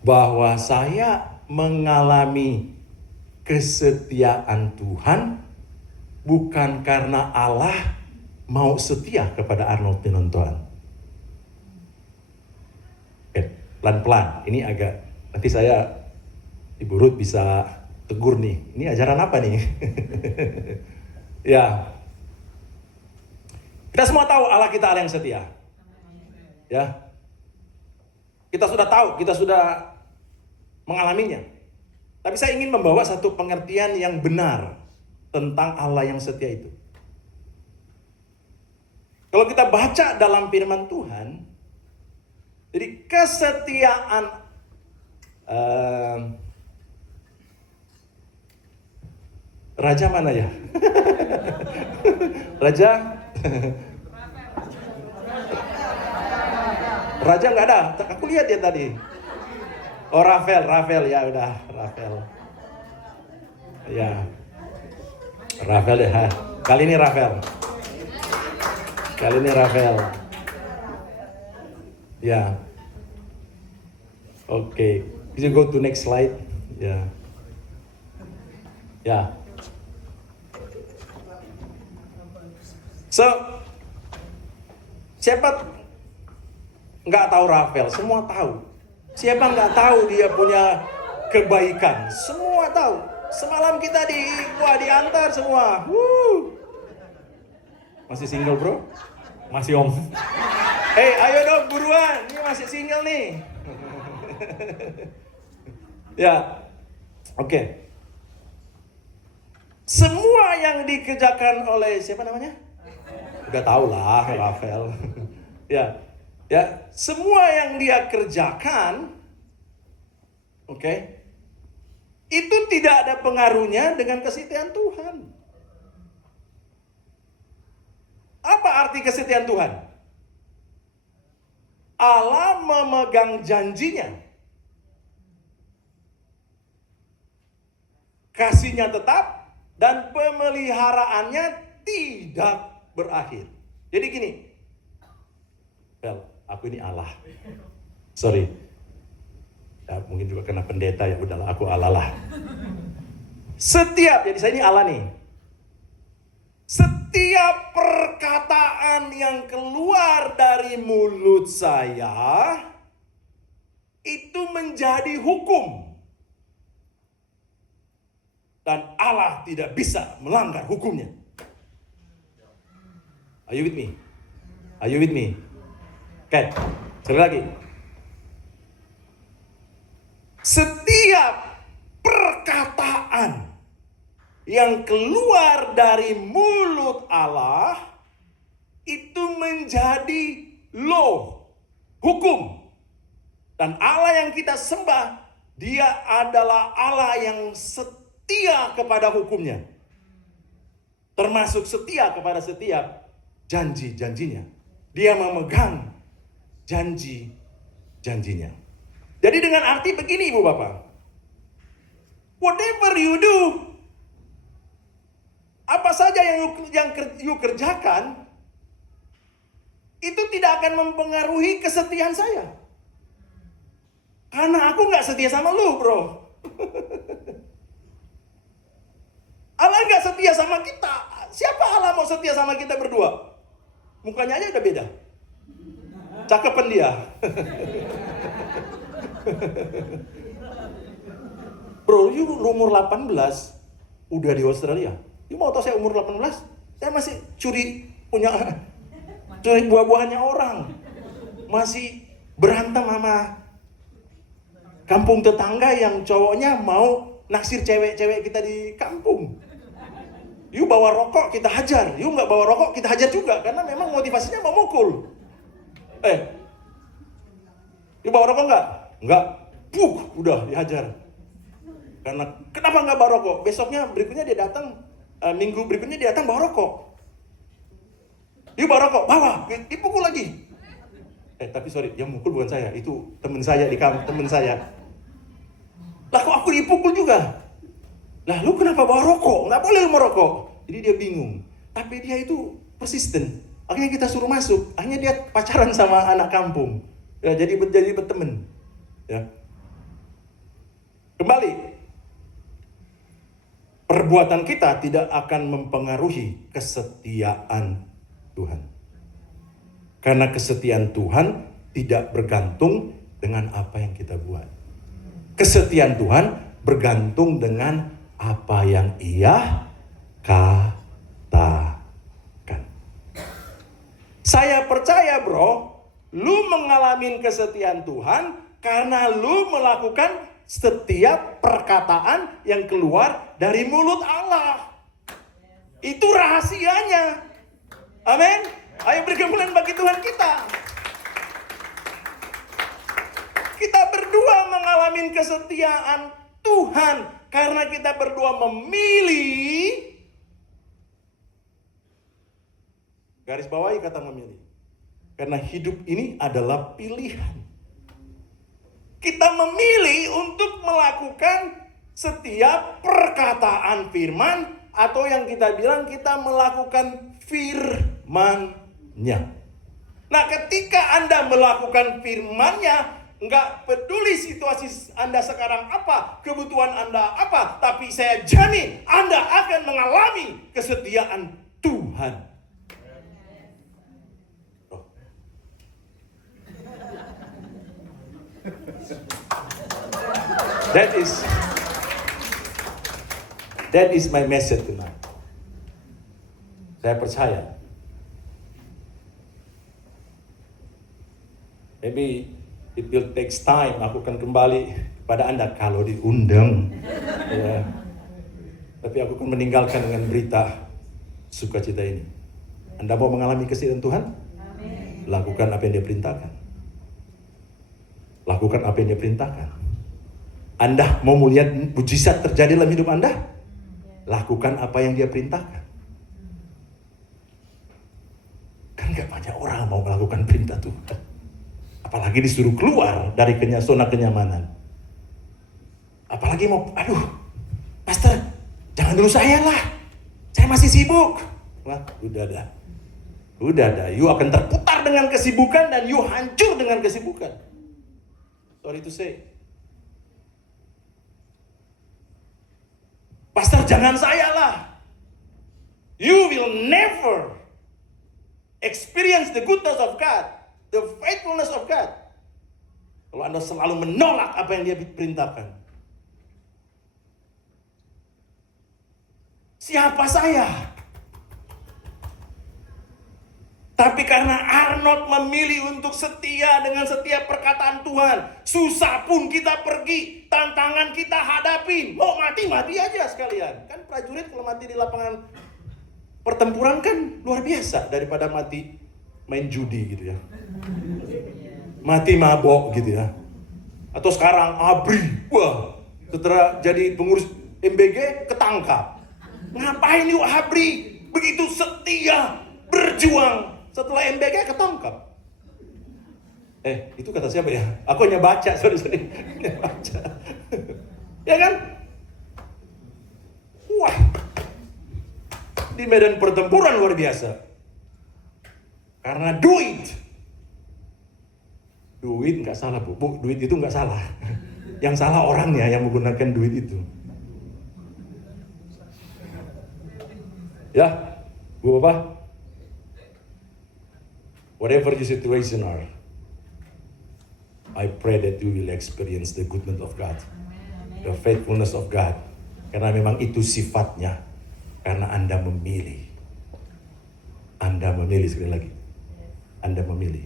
bahwa saya mengalami kesetiaan Tuhan bukan karena Allah mau setia kepada Arnold Pinontoan. Pelan-pelan, ini agak, nanti saya, Ibu Ruth bisa tegur nih, ini ajaran apa nih? Ya, kita semua tahu Allah kita Allah yang setia. Ya, kita sudah tahu, kita sudah mengalaminya. Tapi saya ingin membawa satu pengertian yang benar tentang Allah yang setia itu. Kalau kita baca dalam firman Tuhan, jadi kesetiaan Raja mana ya? Raja? Raja nggak ada. Aku lihat ya tadi. Oh Rafael ya udah Rafael. Ya. Rafael ya. Kali ini Rafael. Ya. Oke. Bisa go to next slide. Ya. Ya. So, siapa nggak tahu Rafael? Semua tahu. Siapa nggak tahu dia punya kebaikan? Semua tahu. Semalam kita diantar semua. Masih single bro? Masih om. Hey, ayo dong buruan. Ini masih single nih. Ya, oke. Semua yang dikerjakan oleh siapa namanya? Udah tahu lah, Rafael. Ya, semua yang dia kerjakan, oke, itu tidak ada pengaruhnya dengan kesetiaan Tuhan. Apa arti kesetiaan Tuhan? Allah memegang janjinya. Kasihnya tetap dan pemeliharaannya tidak berakhir. Jadi gini, aku ini Allah. Sorry. Ya, mungkin juga kena pendeta ya, udahlah aku Allah lah. Jadi saya ini Allah nih. Setiap perkataan yang keluar dari mulut saya itu menjadi hukum. Dan Allah tidak bisa melanggar hukumnya. Are you with me? Are you with me? Oke, sekali lagi. Setiap perkataan yang keluar dari mulut Allah itu menjadi law, hukum. Dan Allah yang kita sembah, dia adalah Allah yang setia kepada hukumnya. Termasuk setia kepada setiap janji-janjinya. Dia memegang janji-janjinya. Jadi dengan arti begini Ibu Bapak. Whatever you do, apa apa saja yang you kerjakan, itu tidak akan mempengaruhi kesetiaan saya. Karena aku nggak setia sama lu, bro. Allah nggak setia sama kita. Siapa Allah mau setia sama kita berdua? Mukanya aja udah beda. Cakepan dia. Bro, you umur 18 udah di Australia. You mau tahu saya umur 18? Saya masih curi buah-buahannya orang. Masih berantem sama kampung tetangga yang cowoknya mau naksir cewek-cewek kita di kampung. You bawa rokok, kita hajar. You nggak bawa rokok, kita hajar juga. Karena memang motivasinya mau mukul. You bawa rokok nggak? Nggak. Udah dihajar. Karena kenapa nggak bawa rokok? Berikutnya dia datang, minggu berikutnya dia datang bawa rokok. You bawa rokok, bawa, dipukul lagi. Tapi sorry, yang mukul bukan saya, itu teman saya di kampung, teman saya. Lah kok aku dipukul juga? Lah lu kenapa bawa rokok? Nggak boleh lu merokok. Jadi dia bingung. Tapi dia itu persisten. Akhirnya kita suruh masuk. Akhirnya dia pacaran sama anak kampung. Ya, jadi berteman. Ya. Kembali. Perbuatan kita tidak akan mempengaruhi kesetiaan Tuhan. Karena kesetiaan Tuhan tidak bergantung dengan apa yang kita buat. Kesetiaan Tuhan bergantung dengan apa yang Ia katakan. Saya percaya, bro, lu mengalami kesetiaan Tuhan karena lu melakukan setiap perkataan yang keluar dari mulut Allah. Itu rahasianya. Amin. Ayo beri kemuliaan bagi Tuhan kita. Kita berdua mengalami kesetiaan Tuhan karena kita berdua memilih. Garis bawahi kata memilih. Karena hidup ini adalah pilihan. Kita memilih untuk melakukan setiap perkataan firman, atau yang kita bilang kita melakukan firman-Nya. Nah, ketika Anda melakukan firman-Nya, nggak peduli situasi Anda sekarang apa, kebutuhan Anda apa, tapi saya jamin Anda akan mengalami kesetiaan Tuhan. That is my message tonight. Saya percaya. Maybe it will take time. Aku akan kembali kepada Anda kalau diundang. Ya. Tapi aku akan meninggalkan dengan berita sukacita ini. Anda mau mengalami kesetiaan Tuhan? Amin. Lakukan apa yang Dia perintahkan. Lakukan apa yang Dia perintahkan. Anda mau melihat mujizat terjadi dalam hidup Anda? Lakukan apa yang Dia perintahkan. Kan gak banyak orang mau melakukan perintah Tuhan. Apalagi disuruh keluar dari zona kenyamanan. Apalagi mau, pastor, jangan dulu saya lah. Saya masih sibuk. Wah, udah dah. You akan terputar dengan kesibukan dan you hancur dengan kesibukan. Sorry to say. Pastor, jangan saya lah. You will never experience the goodness of God, the faithfulness of God, kalau Anda selalu menolak apa yang Dia perintahkan. Siapa saya? Tapi karena Arnold memilih untuk setia dengan setiap perkataan Tuhan, susah pun kita pergi, tantangan kita hadapi, mau mati aja sekalian. Kan prajurit kalau mati di lapangan pertempuran kan luar biasa daripada mati main judi gitu ya. Mati mabok gitu ya. Atau sekarang ABRI, wah, setelah jadi pengurus MBG ketangkap. Ngapain yuk ABRI begitu setia berjuang? Setelah MBG ketangkap. Itu kata siapa ya? Aku hanya baca, sorry. Baca. Ya kan? Wah. di medan pertempuran luar biasa. Karena duit nggak salah bu, duit itu nggak salah. Yang salah orangnya yang menggunakan duit itu. Ya, Bu Bapak, whatever your situation are, I pray that you will experience the goodness of God, the faithfulness of God. Karena memang itu sifatnya. Karena Anda memilih. Anda memilih, sekali lagi. Anda memilih.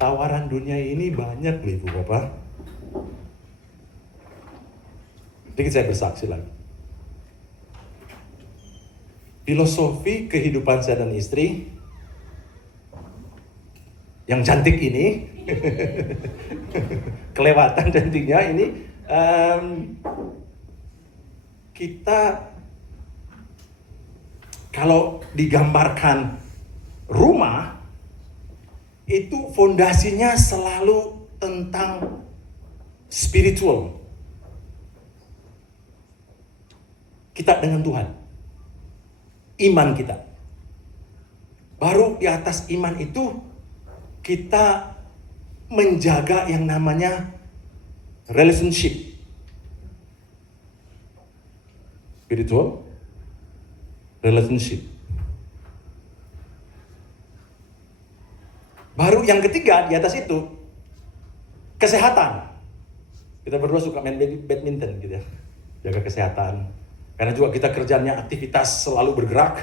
Tawaran dunia ini banyak loh Ibu Bapak. Sedikit saya bersaksi lagi. Filosofi kehidupan saya dan istri yang cantik ini, kelewatan cantiknya ini, kita kalau digambarkan rumah itu fondasinya selalu tentang spiritual. Kita dengan Tuhan. Iman kita. Baru di atas iman itu kita menjaga yang namanya relationship. Spiritual relationship. Baru yang ketiga di atas itu kesehatan. Kita berdua suka main badminton gitu ya. Jaga kesehatan. Karena juga kita kerjanya aktivitas selalu bergerak.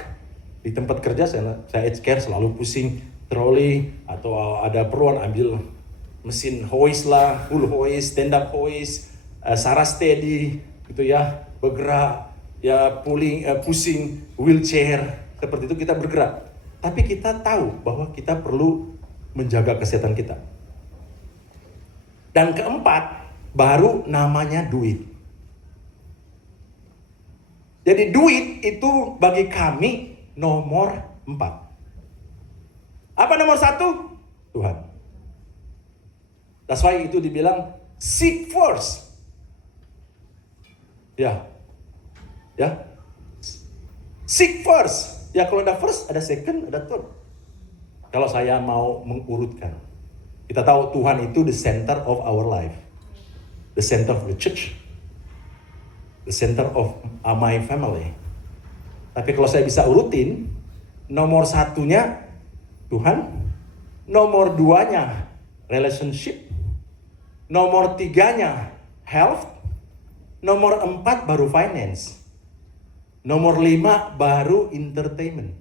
Di tempat kerja saya aged care selalu pusing troli atau ada perluan ambil mesin hoist lah, full hoist, stand up hoist, Sarah steady gitu ya, bergerak ya, pusing wheelchair, seperti itu kita bergerak. Tapi kita tahu bahwa kita perlu menjaga kesehatan kita. Dan keempat, baru namanya duit. Jadi duit itu bagi kami nomor 4. Apa nomor 1? Tuhan. That's why itu dibilang seek first. Ya. Seek first. Ya kalau ada first, ada second, ada third. Kalau saya mau mengurutkan. Kita tahu Tuhan itu the center of our life. The center of the church. The center of my family. Tapi kalau saya bisa urutin, nomor 1-nya Tuhan, nomor 2-nya relationship, nomor 3-nya health, nomor 4 baru finance, nomor 5 baru entertainment.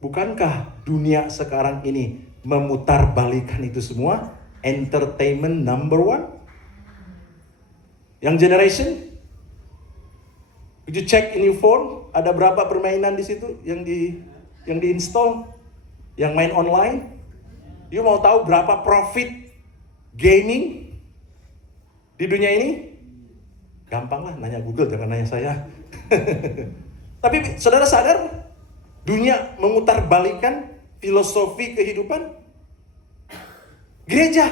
Bukankah dunia sekarang ini memutarbalikan itu semua? Entertainment number 1. Yang generation, could you check in your phone, ada berapa permainan di situ yang diinstal, yang main online? You mau tahu berapa profit gaming di dunia ini? Gampang lah, nanya Google, jangan nanya saya. Tapi saudara sadar, dunia memutarbalikkan filosofi kehidupan? Gereja,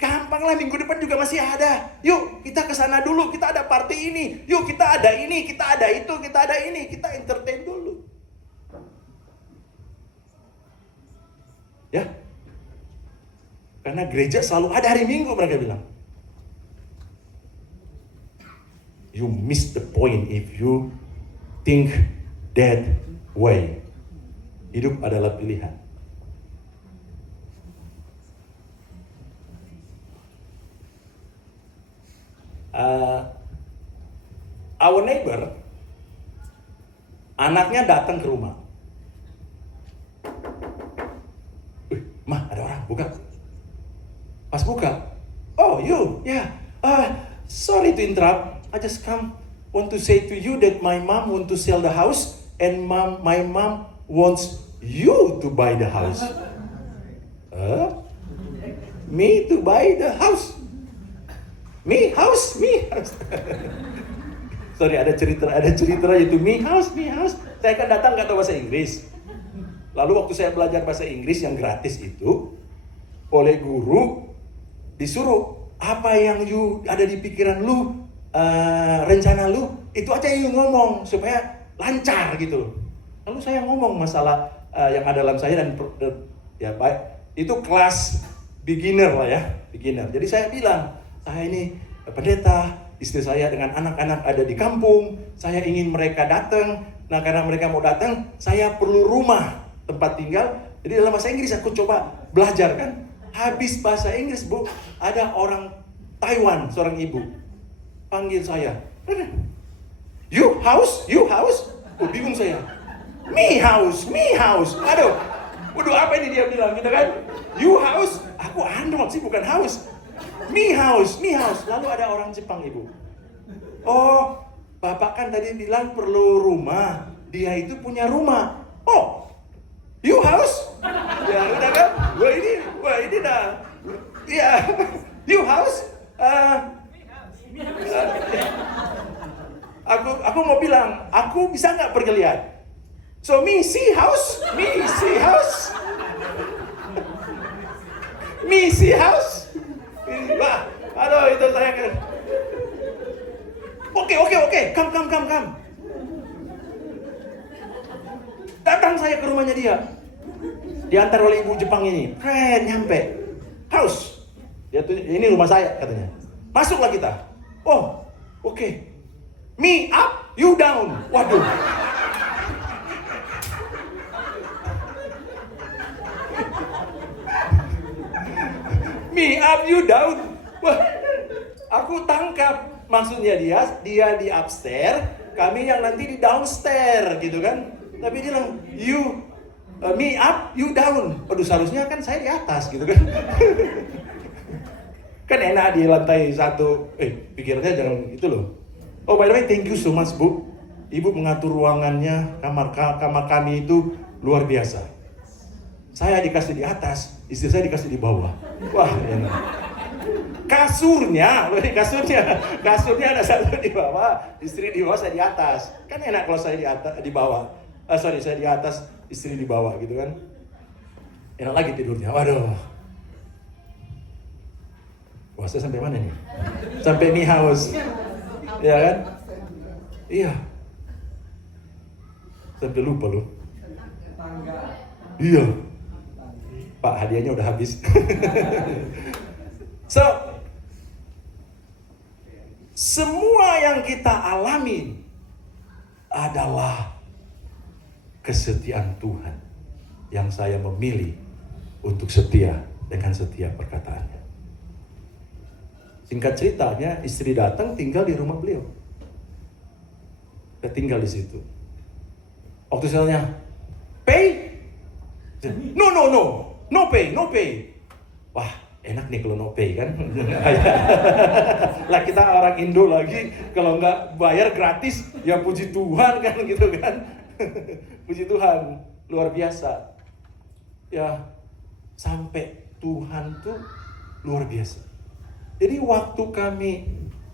gampang lah, minggu depan juga masih ada. Yuk kita ke sana dulu, kita ada party ini. Yuk kita ada ini, kita ada itu, kita ada ini, kita entertain dulu. Ya. Karena gereja selalu ada hari Minggu, mereka bilang. You miss the point if you think that way. Hidup adalah pilihan. Our neighbor, anaknya datang ke rumah. Mah, ada orang, buka. Pas buka, oh you, yeah, sorry to interrupt. I just want to say to you that my mom want to sell the house and my mom wants you to buy the house. Me to buy the house. Me house. Sorry, ada cerita itu me house. Saya kan datang nggak tahu bahasa Inggris. Lalu waktu saya belajar bahasa Inggris yang gratis itu, oleh guru disuruh apa yang ada di pikiran lu, rencana lu, itu aja yang ngomong supaya lancar gitu. Lalu saya ngomong masalah yang ada dalam saya dan ya baik, itu kelas beginner lah ya, beginner. Jadi saya bilang, saya ini pendeta, istri saya dengan anak-anak ada di kampung, saya ingin mereka datang. Nah karena mereka mau datang, saya perlu rumah tempat tinggal. Jadi dalam bahasa Inggris aku coba belajar kan. Habis bahasa Inggris Bu, ada orang Taiwan, seorang ibu panggil saya, you house? Oh, bingung saya. Me house. Aduh, waduh apa ini dia bilang gitu kan? You house? Aku Arnold sih bukan house. Me house. Lalu ada orang Jepang ibu. Oh, bapak kan tadi bilang perlu rumah. Dia itu punya rumah. Oh, you house? Ya udah kan? Wah ini dah. Iya, you house? Aku mau bilang, aku bisa nggak pergi lihat? So me see house. Wah, aduh itu saya kan. Oke, come. Datang saya ke rumahnya dia. Diantar oleh ibu Jepang ini. Keren, nyampe. House. Ini rumah saya katanya. Masuklah kita. Oh, oke. Me up, you down. Waduh. Me up, you down. Wah, aku tangkap. Maksudnya dia di upstairs, kami yang nanti di downstairs gitu kan. Tapi dia bilang, me up, you down. Aduh, seharusnya kan saya di atas gitu kan. Kan enak di lantai 1. Pikirnya jangan itu loh. Oh, by the way, thank you so much, Bu. Ibu mengatur ruangannya, kamar kami itu luar biasa. Saya dikasih di atas, istri saya dikasih di bawah. Wah, enak. Kasurnya ada satu di bawah, istri di bawah, saya di atas. Kan enak kalau saya di bawah. Saya di atas, istri di bawah gitu kan. Enak lagi tidurnya. Waduh. Wah, saya sampai mana nih? Sampai Mi House. Ya kan? Iya. Sampai lupa loh. Iya. Pak, hadiahnya udah habis. So, semua yang kita alami adalah kesetiaan Tuhan yang saya memilih untuk setia dengan setiap perkataannya. Singkat ceritanya, istri datang tinggal di rumah beliau. Dia tinggal di situ. Waktu saya tanya, pay? No pay. Wah, enak nih kalau no pay kan. Lah kita orang Indo lagi, kalau nggak bayar gratis, ya puji Tuhan kan gitu kan. Puji Tuhan, luar biasa. Ya, sampai Tuhan tuh luar biasa. Jadi waktu kami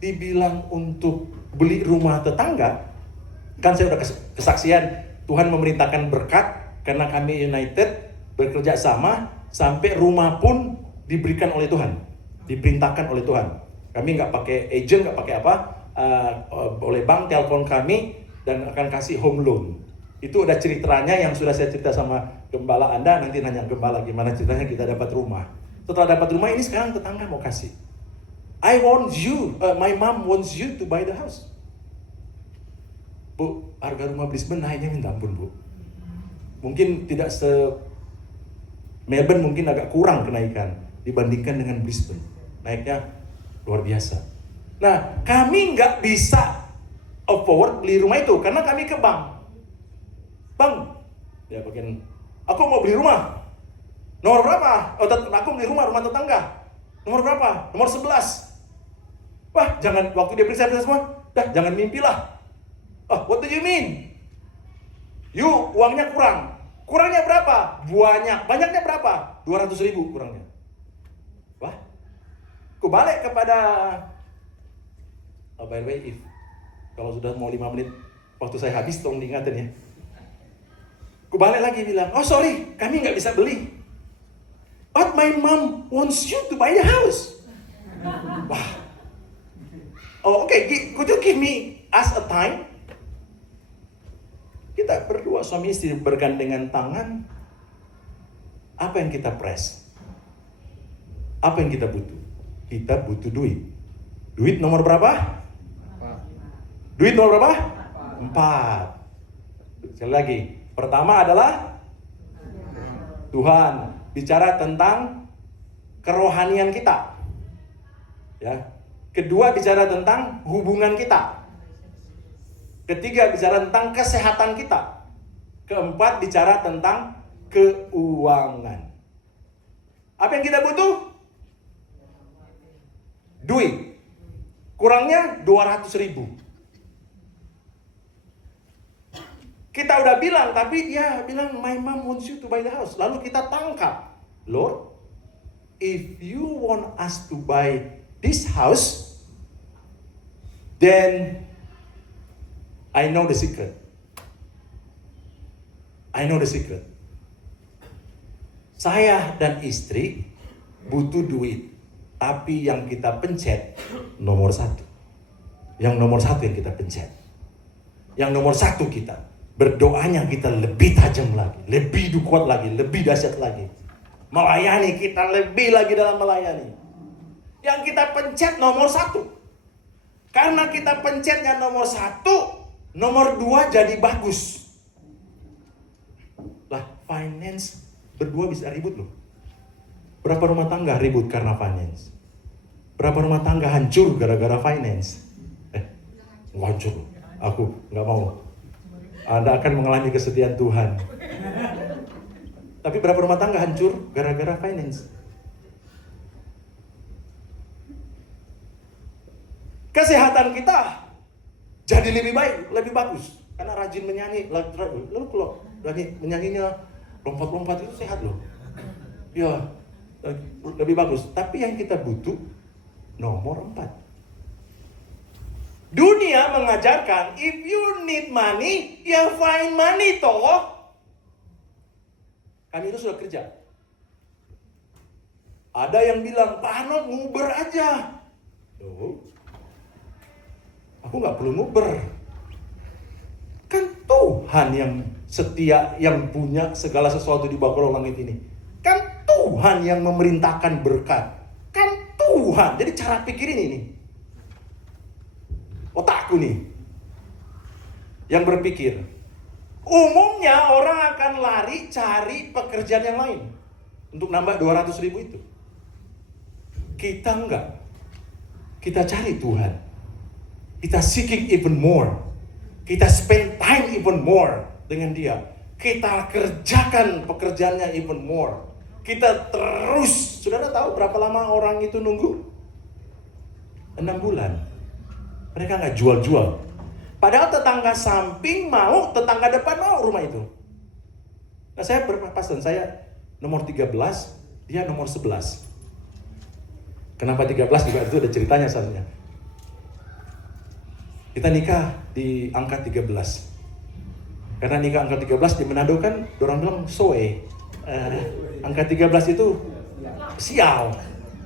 dibilang untuk beli rumah tetangga, kan saya udah kesaksian, Tuhan memerintahkan berkat, karena kami United bekerja sama, sampai rumah pun diberikan oleh Tuhan, diperintahkan oleh Tuhan. Kami nggak pakai agent, nggak pakai apa, oleh bank telepon kami dan akan kasih home loan. Itu udah ceritanya yang sudah saya cerita sama gembala Anda, nanti nanya gembala gimana ceritanya kita dapat rumah. Setelah dapat rumah ini sekarang tetangga mau kasih. I want you, my mom wants you to buy the house. Bu, harga rumah Brisbane naiknya minta ampun Bu. Mungkin tidak Melbourne mungkin agak kurang kenaikan dibandingkan dengan Brisbane. Naiknya luar biasa. Nah, kami nggak bisa afford beli rumah itu karena kami ke bank. Bang, ya bagian, aku mau beli rumah. Nomor berapa? Aku beli rumah tetangga. Nomor berapa? Nomor 11. Wah, jangan, waktu dia periksa semua, jangan mimpilah. Oh, what do you mean? Uangnya kurang. Kurangnya berapa? Banyaknya berapa? 200.000 kurangnya. Wah, aku balik kepada, by the way, kalau sudah mau 5 menit, waktu saya habis, tolong diingatin ya. Aku balik lagi bilang, oh sorry, kami nggak bisa beli. But my mom wants you to buy the house. Wah. Oh, okay. Could you give me us a time? Kita berdua suami istri bergandengan tangan. Apa yang kita press? Apa yang kita butuh? Kita butuh duit. Duit nomor berapa? Duit nomor berapa? 4. Sekali lagi. Pertama adalah Tuhan. Bicara tentang kerohanian kita. Ya. Kedua bicara tentang hubungan kita. Ketiga bicara tentang kesehatan kita. Keempat bicara tentang keuangan. Apa yang kita butuh? Duit. Kurangnya 200.000. Kita udah bilang, tapi dia bilang, my mom wants you to buy the house. Lalu kita tangkap, Lord, if you want us to buy this house, then I know the secret. I know the secret. Saya dan istri butuh duit, tapi yang kita pencet nomor 1. Yang nomor 1 yang kita pencet. Yang nomor 1 kita. Berdoanya kita lebih tajam lagi, lebih kuat lagi, lebih dahsyat lagi. Melayani kita lebih lagi dalam melayani. Yang kita pencet nomor 1. Karena kita pencetnya nomor 1, nomor 2 jadi bagus. Lah, finance berdua bisa ribut loh. Berapa rumah tangga ribut karena finance? Berapa rumah tangga hancur gara-gara finance? Hancur loh. Aku nggak mau. Anda akan mengalami kesetiaan Tuhan. Tapi berapa rumah tangga hancur gara-gara finance? Kesehatan kita jadi lebih baik, lebih bagus. Karena rajin menyanyi. Lalu kalau menyanyinya lompat-lompat itu sehat loh. Ya, lebih bagus. Tapi yang kita butuh nomor 4. Dunia mengajarkan, if you need money, ya find money toh. Kami itu sudah kerja. Ada yang bilang, Pak Arnold nguber aja. Loh, aku nggak perlu nguber. Kan Tuhan yang setia, yang punya segala sesuatu di bawah langit ini. Kan Tuhan yang memerintahkan berkat. Kan Tuhan. Jadi cara pikirin ini. Otakku nih yang berpikir, umumnya orang akan lari cari pekerjaan yang lain untuk nambah 200.000 itu. Kita enggak. Kita cari Tuhan. Kita seeking even more. Kita spend time even more dengan Dia. Kita kerjakan pekerjaannya even more. Kita terus. Saudara tahu berapa lama orang itu nunggu? 6 bulan. Mereka nggak jual-jual. Padahal tetangga samping mau, tetangga depan mau rumah itu. Nah, saya berpapasan, saya nomor 13, dia nomor 11. Kenapa 13 juga itu ada ceritanya seharusnya. Kita nikah di angka 13. Karena nikah angka 13 di Manado kan, orang bilang soe. Angka 13 itu sial.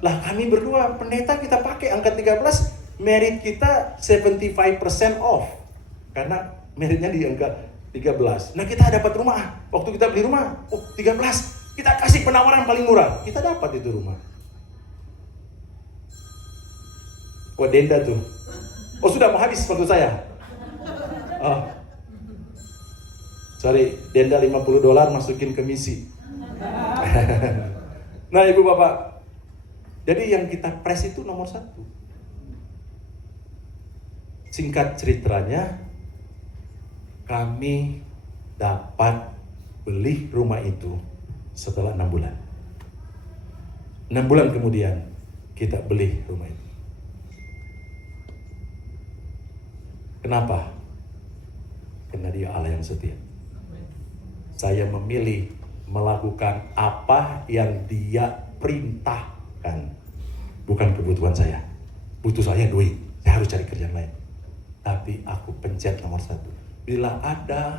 Lah kami berdua pendeta kita pakai angka 13. Merit kita 75% off. Karena meritnya di angka 13. Nah kita dapat rumah. Waktu kita beli rumah, 13. Kita kasih penawaran paling murah. Kita dapat itu rumah. Denda tuh. Sudah mau habis waktu saya. Sorry, denda $50 masukin ke misi. Nah ibu bapak. Jadi yang kita press itu nomor 1. Singkat ceritanya, kami dapat beli rumah itu setelah 6 bulan. 6 bulan kemudian kita beli rumah itu. Kenapa? Karena Dia Allah yang setia. Saya memilih melakukan apa yang Dia perintahkan. Bukan kebutuhan saya. Butuh saya duit. Saya harus cari kerjaan lain. Tapi aku pencet nomor 1. Bila ada